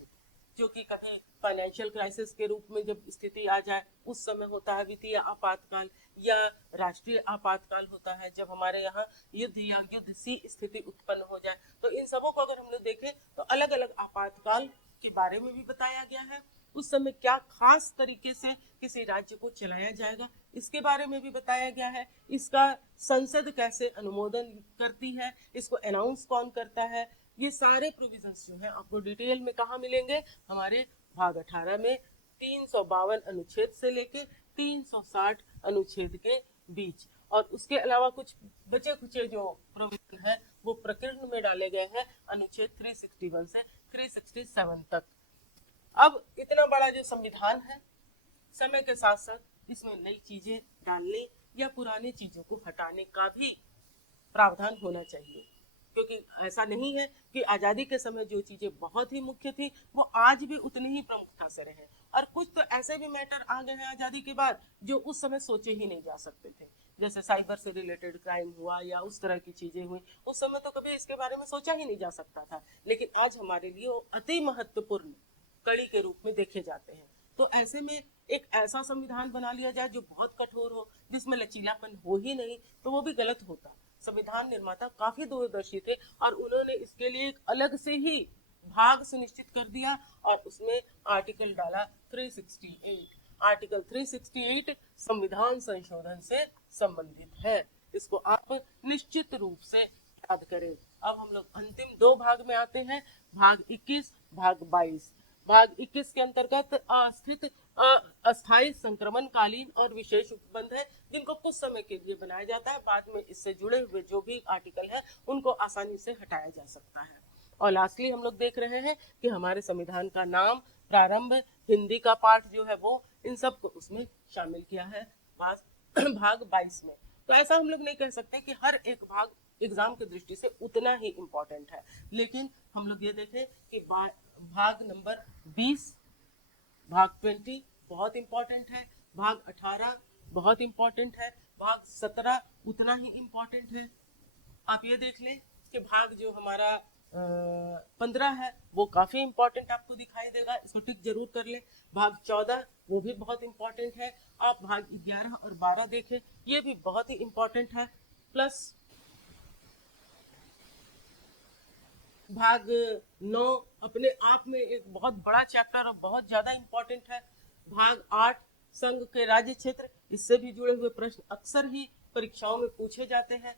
जो कि कभी फाइनेंशियल क्राइसिस के रूप में जब स्थिति आ जाए उस समय होता है वित्तीय आपातकाल, या राष्ट्रीय आपातकाल होता है जब हमारे यहाँ युद्ध या युद्ध सी स्थिति उत्पन्न हो जाए। तो इन सबों को अगर हम लोग देखें तो अलग अलग आपातकाल के बारे में भी बताया गया है, उस समय क्या खास तरीके से किसी राज्य को चलाया जाएगा इसके बारे में भी बताया गया है, इसका संसद कैसे अनुमोदन करती है, इसको अनाउंस कौन करता है, ये सारे प्रोविजंस जो है आपको डिटेल में कहाँ मिलेंगे? हमारे भाग 18 में 352 अनुच्छेद से लेके 360 अनुच्छेद के बीच। और उसके अलावा कुछ बचे खुचे जो प्रोविजन है वो प्रकीर्ण में डाले गए हैं अनुच्छेद 361 से 367 तक। अब इतना बड़ा जो संविधान है, समय के साथ साथ इसमें नई चीजें डालने या पुरानी चीजों को हटाने का भी प्रावधान होना चाहिए, क्योंकि ऐसा नहीं है कि आजादी के समय जो चीजें बहुत ही मुख्य थी वो आज भी उतनी ही प्रमुखता से रहे, और कुछ तो ऐसे भी मैटर आ गए हैं आजादी के बाद जो उस समय सोचे ही नहीं जा सकते थे, जैसे साइबर से रिलेटेड क्राइम हुआ या उस तरह की चीजें हुई, उस समय तो कभी इसके बारे में सोचा ही नहीं जा सकता था, लेकिन आज हमारे लिए वो अति महत्वपूर्ण कड़ी के रूप में देखे जाते हैं। तो ऐसे में एक ऐसा संविधान बना लिया जाए जो बहुत कठोर हो, जिसमें लचीलापन हो ही नहीं, तो वो भी गलत होता। संविधान निर्माता काफी दूरदर्शी थे और उन्होंने इसके लिए एक अलग से ही भाग सुनिश्चित कर दिया और उसमें आर्टिकल डाला 368। आर्टिकल 368 संविधान संशोधन से संबंधित है, इसको आप निश्चित रूप से याद करें। अब हम लोग अंतिम 2 भाग में आते हैं, भाग 21, भाग 22। भाग 21 के अंतर्गत अस्थित अस्थायी संक्रमणकालीन और विशेष उपबंध है जिनको कुछ समय के लिए बनाया जाता है, बाद में इससे जुड़े हुए जो भी आर्टिकल है उनको आसानी से हटाया जा सकता है। और लास्टली हम लोग देख रहे हैं कि हमारे संविधान का नाम, प्रारंभ, हिंदी का पाठ जो है वो, इन सब को उसमें शामिल किया है भाग 22 में। तो ऐसा हम लोग नहीं कह सकते कि हर एक भाग एग्जाम की दृष्टि से उतना ही इम्पोर्टेंट है, लेकिन हम लोग ये देखें कि भाग नंबर 20, भाग 20 बहुत इंपॉर्टेंट है, भाग 18 बहुत इंपॉर्टेंट है, भाग 17 उतना ही इंपॉर्टेंट है। आप ये देख लें कि भाग जो हमारा 15 है वो काफी इंपॉर्टेंट आपको दिखाई देगा, इसको टिक जरूर कर ले। भाग 14 वो भी बहुत इंपॉर्टेंट है। आप भाग 11 और 12 देखें, ये भी बहुत ही इंपॉर्टेंट है। प्लस भाग 9 अपने आप में एक बहुत बड़ा चैप्टर और बहुत ज्यादा इंपॉर्टेंट है। भाग 8 संघ के राज्य क्षेत्र, इससे भी जुड़े हुए प्रश्न अक्सर ही परीक्षाओं में पूछे जाते हैं।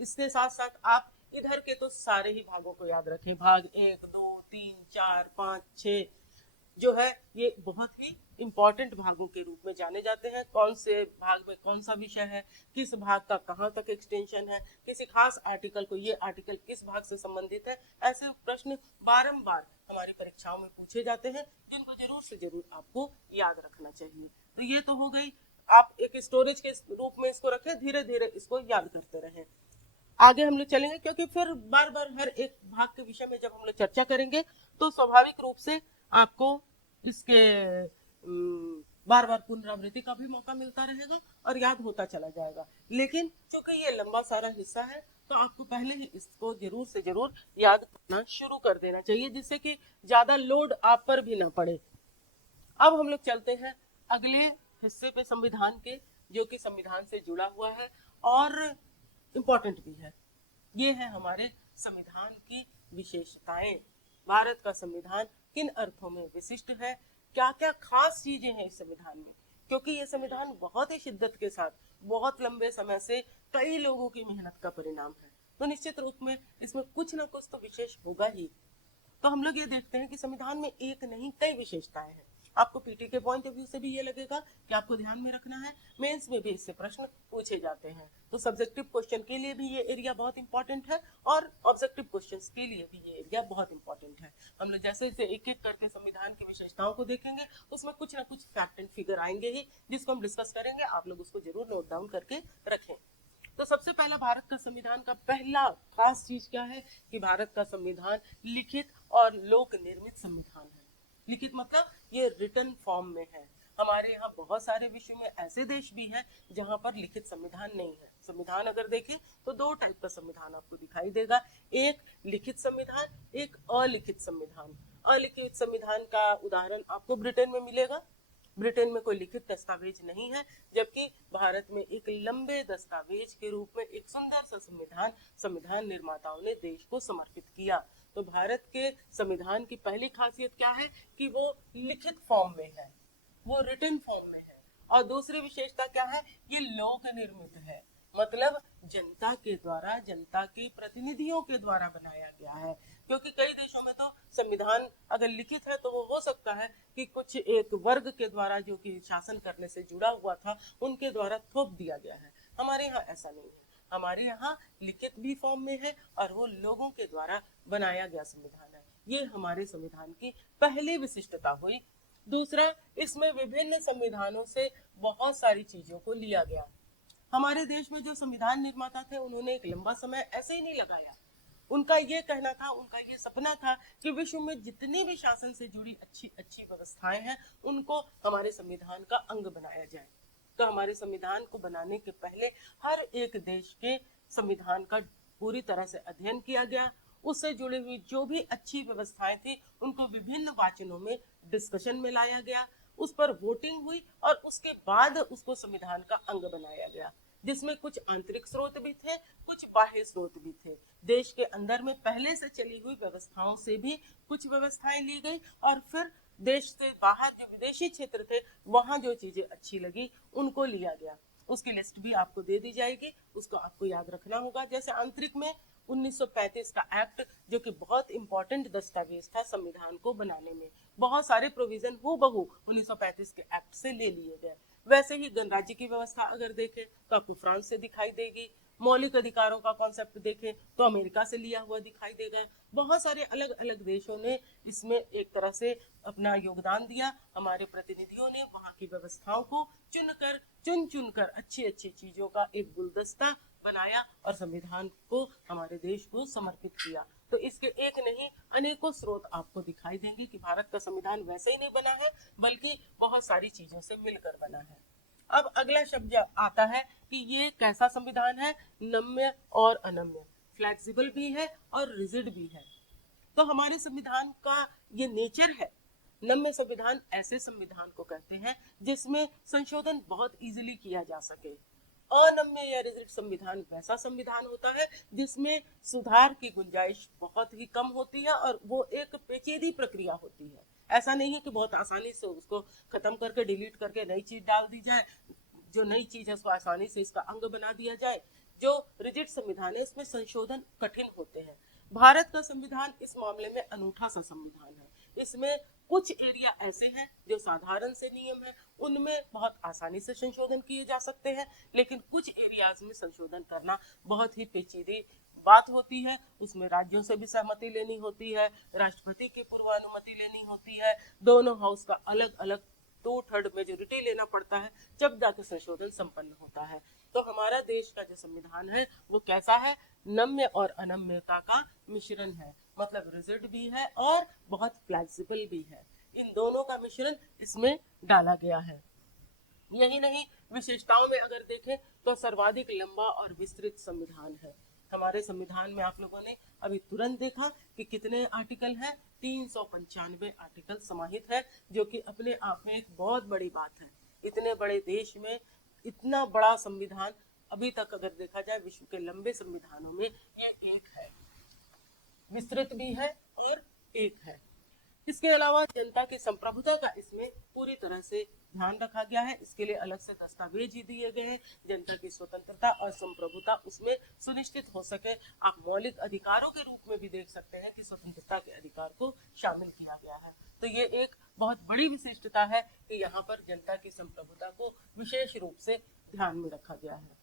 इसके साथ साथ आप इधर के तो सारे ही भागों को याद रखें, भाग 1, 2, 3, 4, 5, 6 जो है ये बहुत ही इंपॉर्टेंट भागों के रूप में जाने जाते हैं। कौन से भाग में कौन सा विषय है, किस भाग का कहाँ तक एक्सटेंशन है, किसी खास आर्टिकल को ये आर्टिकल किस भाग से संबंधित है, ऐसे प्रश्न बारंबार हमारी परीक्षाओं में पूछे जाते हैं जिनको जरूर से जरूर आपको याद रखना चाहिए। तो ये तो हो गई, आप एक स्टोरेज के रूप में इसको रखें, धीरे धीरे इसको याद करते रहें। आगे हम लोग चलेंगे क्योंकि फिर बार बार हर एक भाग के विषय में जब हम लोग चर्चा करेंगे तो स्वाभाविक रूप से आपको इसके बार बार पुनरावृत्ति का भी मौका मिलता रहेगा और याद होता चला जाएगा। लेकिन चूंकि ये लंबा सारा हिस्सा है तो आपको पहले ही इसको जरूर से जरूर याद करना शुरू कर देना चाहिए, जिससे कि ज्यादा लोड आप पर भी ना पड़े। अब हम लोग चलते हैं अगले हिस्से पे संविधान के, जो कि संविधान से जुड़ा हुआ है और इम्पोर्टेंट भी है। ये है हमारे संविधान की विशेषताएं। भारत का संविधान किन अर्थों में विशिष्ट है, क्या क्या खास चीजें हैं इस संविधान में, क्योंकि ये संविधान बहुत ही शिद्दत के साथ बहुत लंबे समय से कई लोगों की मेहनत का परिणाम है, तो निश्चित रूप में इसमें कुछ ना कुछ तो विशेष होगा ही। तो हम लोग ये देखते हैं कि संविधान में एक नहीं कई विशेषताएं हैं। आपको पीटी के पॉइंट ऑफ व्यू से भी ये लगेगा कि आपको ध्यान में रखना है, मेंस में भी इससे प्रश्न पूछे जाते हैं। तो सब्जेक्टिव क्वेश्चन के लिए भी ये एरिया बहुत इंपॉर्टेंट है और ऑब्जेक्टिव क्वेश्चंस के लिए भी ये एरिया बहुत इंपॉर्टेंट है। हम लोग जैसे जैसे एक एक करके संविधान की विशेषताओं को देखेंगे उसमें कुछ ना कुछ फैक्ट एंड फिगर आएंगे ही, जिसको हम डिस्कस करेंगे। आप लोग उसको जरूर नोट डाउन करके रखें। तो सबसे पहला भारत का संविधान का पहला खास चीज क्या है कि भारत का संविधान लिखित और लोक निर्मित संविधान है। लिखित मतलब ये रिटन फॉर्म में है। हमारे यहाँ बहुत सारे विश्व में ऐसे देश भी हैं जहाँ पर लिखित संविधान नहीं है। संविधान अगर देखें तो दो टाइप का संविधान आपको दिखाई देगा, एक लिखित संविधान, एक अलिखित संविधान। अलिखित संविधान का उदाहरण आपको ब्रिटेन में मिलेगा। ब्रिटेन में कोई लिखित दस्तावेज नहीं है, जबकि भारत में एक लंबे दस्तावेज के रूप में एक सुंदर सा संविधान निर्माताओं ने देश को समर्पित किया। तो भारत के संविधान की पहली खासियत क्या है कि वो लिखित फॉर्म में है, वो रिटन फॉर्म में है। और दूसरी विशेषता क्या है, ये लोक निर्मित है, मतलब जनता के द्वारा, जनता के प्रतिनिधियों के द्वारा बनाया गया है। क्योंकि कई देशों में तो संविधान अगर लिखित है तो वो हो सकता है कि कुछ एक वर्ग के द्वारा जो कि शासन करने से जुड़ा हुआ था उनके द्वारा थोप दिया गया है। हमारे यहाँ ऐसा नहीं है, हमारे यहाँ लिखित भी फॉर्म में है और वो लोगों के द्वारा बनाया गया संविधान है। ये हमारे संविधान की पहली विशिष्टता हुई। दूसरा, इसमें विभिन्न संविधानों से बहुत सारी चीजों को लिया गया। हमारे देश में जो संविधान निर्माता थे उन्होंने एक लंबा समय ऐसे ही नहीं लगाया। उनका ये कहना था, उनका ये सपना था कि विश्व में जितनी भी शासन से जुड़ी अच्छी अच्छी व्यवस्थाएं हैं उनको हमारे संविधान का अंग बनाया जाए। तो हमारे संविधान को बनाने के पहले हर एक देश के संविधान का पूरी तरह से अध्ययन किया गया। उससे जुड़ी हुई जो भी अच्छी व्यवस्थाएं थी उनको विभिन्न वाचनों में डिस्कशन में लाया गया, उस पर वोटिंग हुई और उसके बाद उसको संविधान का अंग बनाया गया, जिसमें कुछ आंतरिक स्रोत भी थे, कुछ बाह्य स्रोत भी थे। देश के अंदर में पहले से चली हुई व्यवस्थाओं से भी कुछ व्यवस्थाएं ली गई और फिर देश से बाहर जो विदेशी क्षेत्र थे वहां जो चीजें अच्छी लगी उनको लिया गया। उसकी लिस्ट भी आपको दे दी जाएगी, उसको आपको याद रखना होगा। जैसे आंतरिक में 1935 का एक्ट, जो कि बहुत इंपॉर्टेंट दस्तावेज था संविधान को बनाने में। बहुत सारे प्रोविजन हूबहू 1935 के एक्ट से ले लिए गए। वैसे ही गणराज्य की व्यवस्था अगर देखें तो आपको फ्रांस से दिखाई देगी। मौलिक अधिकारों का कॉन्सेप्ट देखें तो अमेरिका से लिया हुआ दिखाई देगा। बहुत सारे अलग अलग देशों ने इसमें एक तरह से अपना योगदान दिया। हमारे प्रतिनिधियों ने वहां की व्यवस्थाओं को चुन चुनकर अच्छी अच्छी चीजों का एक गुलदस्ता बनाया और संविधान को, हमारे देश को समर्पित किया। तो इसके एक नहीं अनेकों स्रोत आपको दिखाई देंगे कि भारत का संविधान वैसे ही नहीं बना है, बल्कि बहुत सारी चीजों से मिलकर बना है। अब अगला शब्द आता है कि ये कैसा संविधान है, नम्य और अनम्य, फ्लेक्सिबल भी है और रिजिड भी है। तो हमारे संविधान का ये नेचर है। नम्य संविधान ऐसे संविधान को कहते हैं जिसमें संशोधन बहुत इजीली किया जा सके। अनम्य या रिजिड संविधान वैसा संविधान होता है जिसमें सुधार की गुंजाइश बहुत ही कम होती है और वो एक पेचीदी प्रक्रिया होती है। ऐसा नहीं है कि बहुत आसानी से उसको खत्म करके डिलीट करके नई चीज डाल दी जाए, जो नई चीज है उसको आसानी से इसका अंग बना दिया जाए। जो रिजिड संविधान है इसमें संशोधन कठिन होते हैं। भारत का संविधान इस मामले में अनूठा सा संविधान है। इसमें कुछ एरिया ऐसे हैं जो साधारण से नियम है, उनमें बहुत आसानी से संशोधन किए जा सकते हैं, लेकिन कुछ एरियाज में संशोधन करना बहुत ही पेचीदी बात होती है। उसमें राज्यों से भी सहमति लेनी होती है, राष्ट्रपति की पूर्वानुमति लेनी होती है, दोनों हाउस का अलग अलग 2/3 मेजोरिटी लेना पड़ता है, जब जाकर संशोधन संपन्न होता है। तो हमारा देश का जो संविधान है वो कैसा है, नम्य और अनम्यता का मिश्रण है। मतलब रिजिड भी है और बहुत फ्लेक्सिबल भी है। इन दोनों का मिश्रण इसमें डाला गया है। यही नहीं, विशेषताओं में अगर देखें तो सर्वाधिक लंबा और विस्तृत संविधान है। हमारे संविधान में आप लोगों ने अभी तुरंत देखा कि कितने आर्टिकल हैं, 395 आर्टिकल समाहित है, जो कि अपने आप में एक बहुत बड़ी बात है। इतने बड़े देश में इतना बड़ा संविधान अभी तक अगर देखा जाए विश्व के लंबे संविधानों में ये एक है, विस्तृत भी है और एक है। इसके अलावा जनता की संप्रभुता का इसमें पूरी तरह से ध्यान रखा गया है। इसके लिए अलग से दस्तावेज ही दिए गए हैं। जनता की स्वतंत्रता और संप्रभुता उसमें सुनिश्चित हो सके। आप मौलिक अधिकारों के रूप में भी देख सकते हैं कि स्वतंत्रता के अधिकार को शामिल किया गया है। तो ये एक बहुत बड़ी विशिष्टता है कि यहाँ पर जनता की संप्रभुता को विशेष रूप से ध्यान में रखा गया है।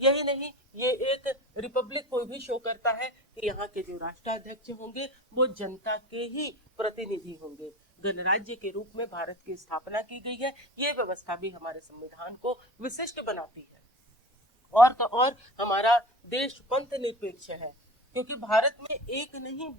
यही नहीं, ये एक रिपब्लिक को भी शो करता है कि यहाँ के जो राष्ट्राध्यक्ष होंगे वो जनता के ही प्रतिनिधि होंगे। गणराज्य के रूप में भारत की स्थापना की गई है। ये व्यवस्था भी हमारे संविधान को विशिष्ट बनाती है। और तो और हमारा देश पंथ निरपेक्ष है, क्योंकि भारत में एक नहीं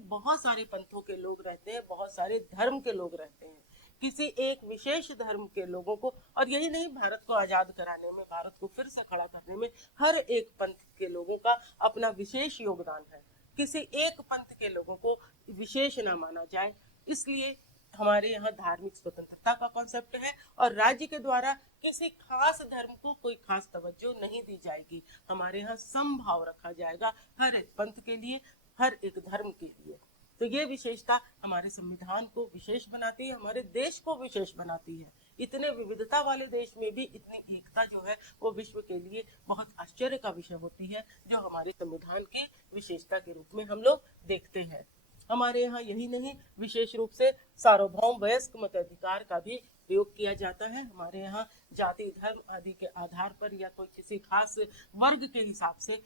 बहुत सारे पंथों के लोग रहते हैं, बहुत सारे धर्म के लोग रहते हैं। किसी एक विशेष धर्म के लोगों को, और यही नहीं, भारत को आजाद कराने में, भारत को फिर से खड़ा करने में हर एक पंथ के लोगों का अपना विशेष योगदान है। किसी एक पंथ के लोगों को विशेष न माना जाए, इसलिए हमारे यहाँ धार्मिक स्वतंत्रता का कॉन्सेप्ट है और राज्य के द्वारा किसी खास धर्म को कोई खास तवज्जो नहीं दी जाएगी। हमारे यहाँ समभाव रखा जाएगा हर एक पंथ के लिए, हर एक धर्म के लिए। तो ये विशेषता हमारे संविधान को विशेष बनाती है, हमारे देश को विशेष बनाती है। इतने विविधता वाले देश में भी इतनी एकता जो है वो विश्व के लिए बहुत आश्चर्य का विषय होती है, जो हमारे संविधान की विशेषता के रूप में हम लोग देखते हैं। हमारे यहाँ यही नहीं, विशेष रूप से सार्वभौम वयस्क मताधिकार का भी प्रयोग किया जाता है। हमारे यहाँ जाति धर्म आदि के आधार पर या कोई किसी खास वर्ग के हिसाब से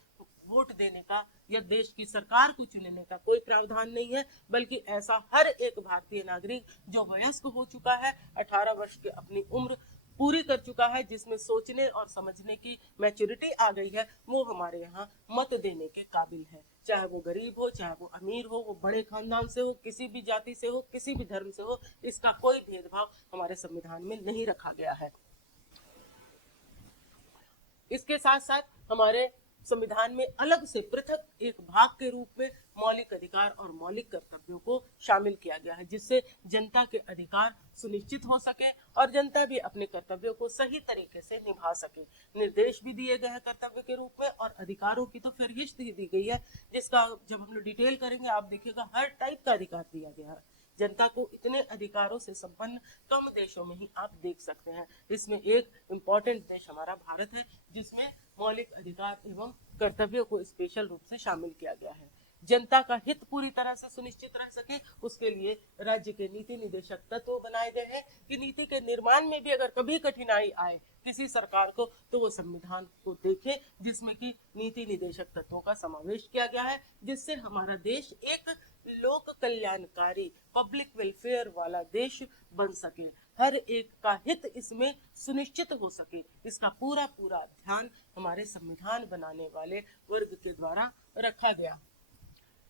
वोट देने का या देश की सरकार को चुनने का कोई प्रावधान नहीं है, बल्कि ऐसा हर एक भारतीय नागरिक जो वयस्क हो चुका है, 18 वर्ष की अपनी उम्र पूरी कर चुका है, जिसमें सोचने और समझने की मैच्योरिटी आ गई है, वो हमारे यहाँ मत देने के काबिल है। चाहे वो गरीब हो, चाहे वो अमीर हो, वो बड़े खानदान से हो, किसी भी जाति से हो, किसी भी धर्म से हो, इसका कोई भेदभाव हमारे संविधान में नहीं रखा गया है। इसके साथ साथ हमारे संविधान में अलग से पृथक एक भाग के रूप में मौलिक अधिकार और मौलिक कर्तव्यों को शामिल किया गया है, जिससे जनता के अधिकार सुनिश्चित हो सके और जनता भी अपने कर्तव्यों को सही तरीके से निभा सके। निर्देश भी दिए गए हैं कर्तव्य के रूप में और अधिकारों की तो फहरिस्त ही दी गई है, जिसका जब हम लोग डिटेल करेंगे आप देखिएगा हर टाइप का अधिकार दिया गया है। जनता को इतने अधिकारों से संपन्न कम देशों में ही आप देख सकते हैं। इसमें एक इम्पॉर्टेंट देश हमारा भारत है, जिसमें मौलिक अधिकार एवं कर्तव्यों को स्पेशल रूप से शामिल किया गया है। जनता का हित पूरी तरह से सुनिश्चित रह सके उसके लिए राज्य के नीति निदेशक तत्व बनाए गए हैं कि नीति के निर्माण में भी अगर कभी कठिनाई आए किसी सरकार को तो वो संविधान को देखे जिसमें कि नीति निदेशक तत्वों का समावेश किया गया है, जिससे हमारा देश एक लोक कल्याणकारी पब्लिक वेलफेयर वाला देश बन सके, हर एक का हित इसमें सुनिश्चित हो सके। इसका पूरा पूरा ध्यान हमारे संविधान बनाने वाले वर्ग के द्वारा रखा गया।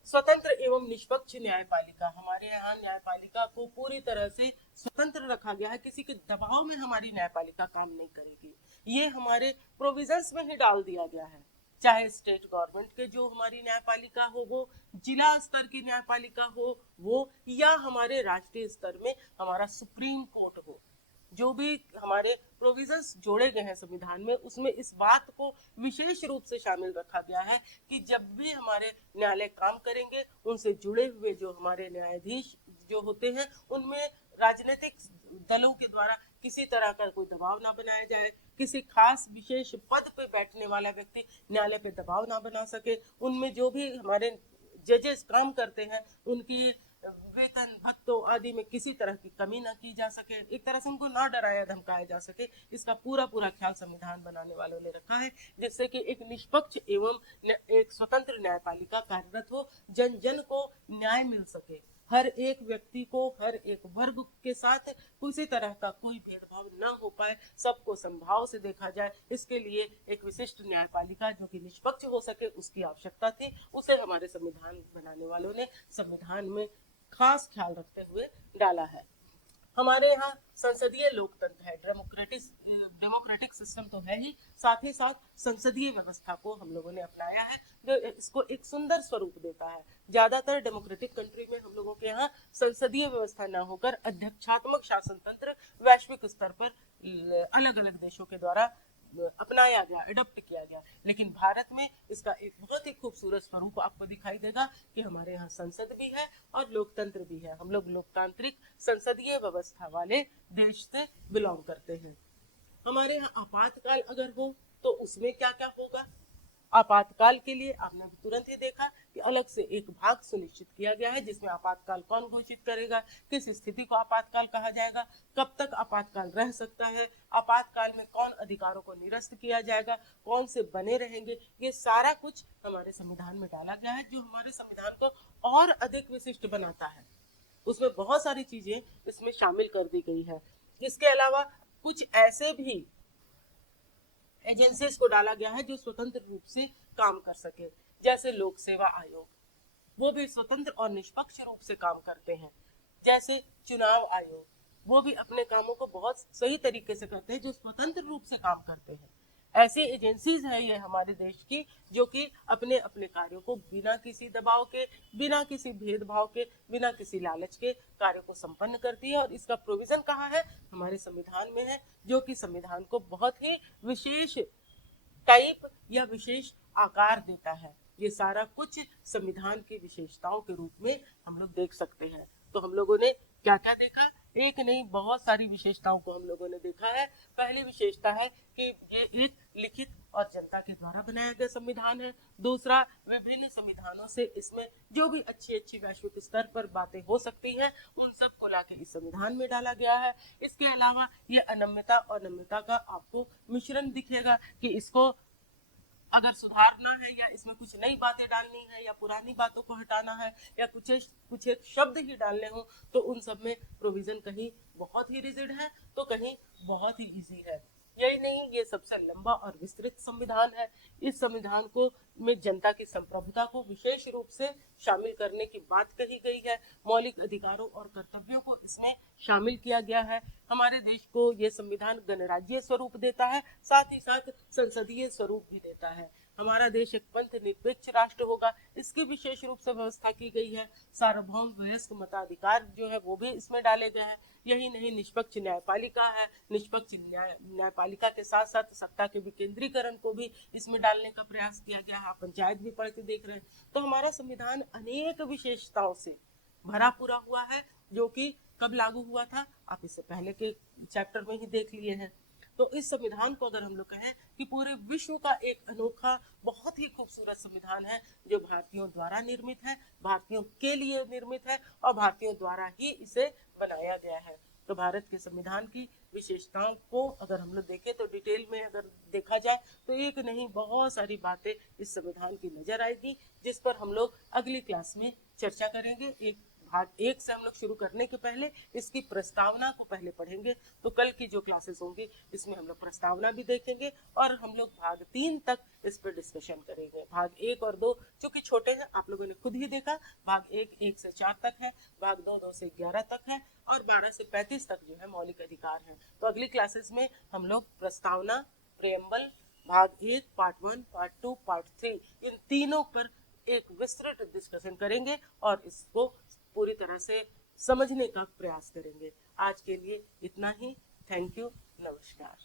स्वतंत्र एवं निष्पक्ष न्यायपालिका, हमारे यहाँ न्यायपालिका को पूरी तरह से स्वतंत्र रखा गया है, किसी के दबाव में हमारी न्यायपालिका काम नहीं करेगी। ये हमारे प्रोविजंस में ही डाल दिया गया है, चाहे स्टेट गवर्नमेंट के जो हमारी न्यायपालिका हो वो, जिला स्तर की न्यायपालिका हो वो, या हमारे राष्ट्रीय स्तर में हमारा सुप्रीम कोर्ट हो। जो भी हमारे प्रोविजंस जोड़े गए हैं संविधान में उसमें इस बात को विशेष रूप से शामिल रखा गया है कि जब भी हमारे न्यायालय काम करेंगे उनसे जुड़े हुए जो हमारे न्यायाधीश जो होते हैं उनमें राजनीतिक दलों के द्वारा किसी तरह का कोई दबाव ना बनाया जाए, किसी खास विशेष पद पे बैठने वाला व्यक्ति न्यायालय पे दबाव ना बना सके, उनमें जो भी हमारे जजेस काम करते हैं उनकी वेतन भत्तों आदि में किसी तरह की कमी ना की जा सके, एक तरह से उनको ना डराया धमकाया जा सके, इसका पूरा पूरा ख्याल संविधान बनाने वालों ने रखा है, जिससे कि एक निष्पक्ष एवं एक स्वतंत्र न्यायपालिका कार्यरत हो, जन जन को न्याय मिल सके, हर एक व्यक्ति को हर एक वर्ग के साथ किसी तरह का कोई भेदभाव ना हो पाए, सबको समभाव से देखा जाए, इसके लिए एक विशिष्ट न्यायपालिका जो कि निष्पक्ष हो सके उसकी आवश्यकता थी। उसे हमारे संविधान बनाने वालों ने संविधान में खास ख्याल रखते हुए डाला है। हमारे यहाँ संसदीय लोकतंत्र है, डेमोक्रेटिक सिस्टम तो है ही, साथ ही साथ संसदीय व्यवस्था को हम लोगों ने अपनाया है जो इसको एक सुंदर स्वरूप देता है। ज्यादातर डेमोक्रेटिक कंट्री में हम लोगों के यहाँ संसदीय व्यवस्था न होकर अध्यक्षात्मक शासन तंत्र वैश्विक स्तर पर अलग अलग देशों के द्वारा अपनाया गया, एडॉप्ट किया गया, लेकिन भारत में इसका एक बहुत ही खूबसूरत स्वरूप आपको दिखाई देगा कि हमारे यहाँ संसद भी है और लोकतंत्र भी है। हम लोग लोकतांत्रिक संसदीय व्यवस्था वाले देश से बिलोंग करते हैं। हमारे यहाँ आपातकाल अगर हो तो उसमें क्या क्या होगा। आपातकाल के लिए आपने तुरंत ही देखा कि अलग से एक भाग सुनिश्चित किया गया है जिसमें आपातकाल कौन घोषित करेगा, किस स्थिति को आपातकाल कहा जाएगा, कब तक आपातकाल रह सकता है, आपातकाल में कौन अधिकारों को निरस्त किया जाएगा, कौन से बने रहेंगे, ये सारा कुछ हमारे संविधान में डाला गया है जो हमारे संविधान को और अधिक विशिष्ट बनाता है। उसमें बहुत सारी चीजें इसमें शामिल कर दी गई है। इसके अलावा कुछ ऐसे भी एजेंसीज को डाला गया है जो स्वतंत्र रूप से काम कर सके, जैसे लोक सेवा आयोग, वो भी स्वतंत्र और निष्पक्ष रूप से काम करते हैं। जैसे चुनाव आयोग, वो भी अपने कामों को बहुत सही तरीके से करते हैं, जो स्वतंत्र रूप से काम करते हैं। ऐसी एजेंसीज है ये हमारे देश की जो कि अपने अपने कार्यों को बिना किसी दबाव के, बिना किसी भेदभाव के, बिना किसी लालच के कार्यों को संपन्न करती है। और इसका प्रोविजन कहाँ है, हमारे संविधान में है, जो कि संविधान को बहुत ही विशेष टाइप या विशेष आकार देता है। ये सारा कुछ संविधान की विशेषताओं के रूप में हम लोग देख सकते हैं। तो हम लोगों ने क्या क्या देखा, एक नहीं बहुत सारी विशेषताओं को हम लोगों ने देखा है। पहली विशेषता है कि ये एक लिखित और जनता के द्वारा बनाया गया संविधान है। दूसरा, विभिन्न संविधानों से इसमें जो भी अच्छी अच्छी वैश्विक स्तर पर बातें हो सकती हैं उन सब को लाके इस संविधान में डाला गया है। इसके अलावा ये अनम्यता और नम्यता का आपको मिश्रण दिखेगा कि इसको अगर सुधारना है या इसमें कुछ नई बातें डालनी है या पुरानी बातों को हटाना है या कुछ एक शब्द ही डालने हो तो उन सब में प्रोविजन कहीं बहुत ही रिजिड है तो कहीं बहुत ही इजी है। यही नहीं, ये सबसे लंबा और विस्तृत संविधान है। इस संविधान को में जनता की संप्रभुता को विशेष रूप से शामिल करने की बात कही गई है। मौलिक अधिकारों और कर्तव्यों को इसमें शामिल किया गया है। हमारे देश को ये संविधान गणराज्य स्वरूप देता है, साथ ही साथ संसदीय स्वरूप भी देता है। हमारा देश एक पंथ निरपेक्ष राष्ट्र होगा, इसकी विशेष रूप से व्यवस्था की गई है। सार्वभौम वयस्क मताधिकार जो है वो भी इसमें डाले गए हैं। यही नहीं, निष्पक्ष न्यायपालिका है, निष्पक्ष न्यायपालिका के साथ साथ सत्ता के विकेंद्रीकरण को भी इसमें डालने का प्रयास किया गया है। पंचायत भी पढ़ के देख रहे हैं। तो हमारा संविधान अनेक विशेषताओं से भरा पूरा हुआ है, जो कि कब लागू हुआ था आप इससे पहले के चैप्टर में ही देख लिए हैं। तो इस संविधान को अगर हम लोग कहें कि पूरे विश्व का एक अनोखा बहुत ही खूबसूरत संविधान है जो भारतीयों द्वारा निर्मित है, भारतीयों के लिए निर्मित है और भारतीयों द्वारा ही इसे बनाया गया है। तो भारत के संविधान की विशेषताओं को अगर हम लोग देखें तो डिटेल में अगर देखा जाए तो एक नहीं बहुत सारी बातें इस संविधान की नजर आएगी, जिस पर हम लोग अगली क्लास में चर्चा करेंगे। एक भाग 1 से हम लोग शुरू करने के पहले इसकी प्रस्तावना को पहले पढ़ेंगे। तो कल की जो क्लासेस होंगी इसमें हम लोग प्रस्तावना भी देखेंगे और हम लोग भाग 3 तक इस पर डिस्कशन करेंगे। भाग 1 और 2 चूंकि छोटे हैं, आप लोगों ने खुद ही देखा, भाग 1 से 4 तक है, भाग 2 से 11 तक है और 12 से 35 तक जो है मौलिक अधिकार है। तो अगली क्लासेस में हम लोग प्रस्तावना, प्रेम्बल, भाग 1, पार्ट 1, पार्ट 2, पार्ट 3 इन तीनों पर एक विस्तृत डिस्कशन करेंगे और इसको पूरी तरह से समझने का प्रयास करेंगे। आज के लिए इतना ही। Thank you. नमस्कार।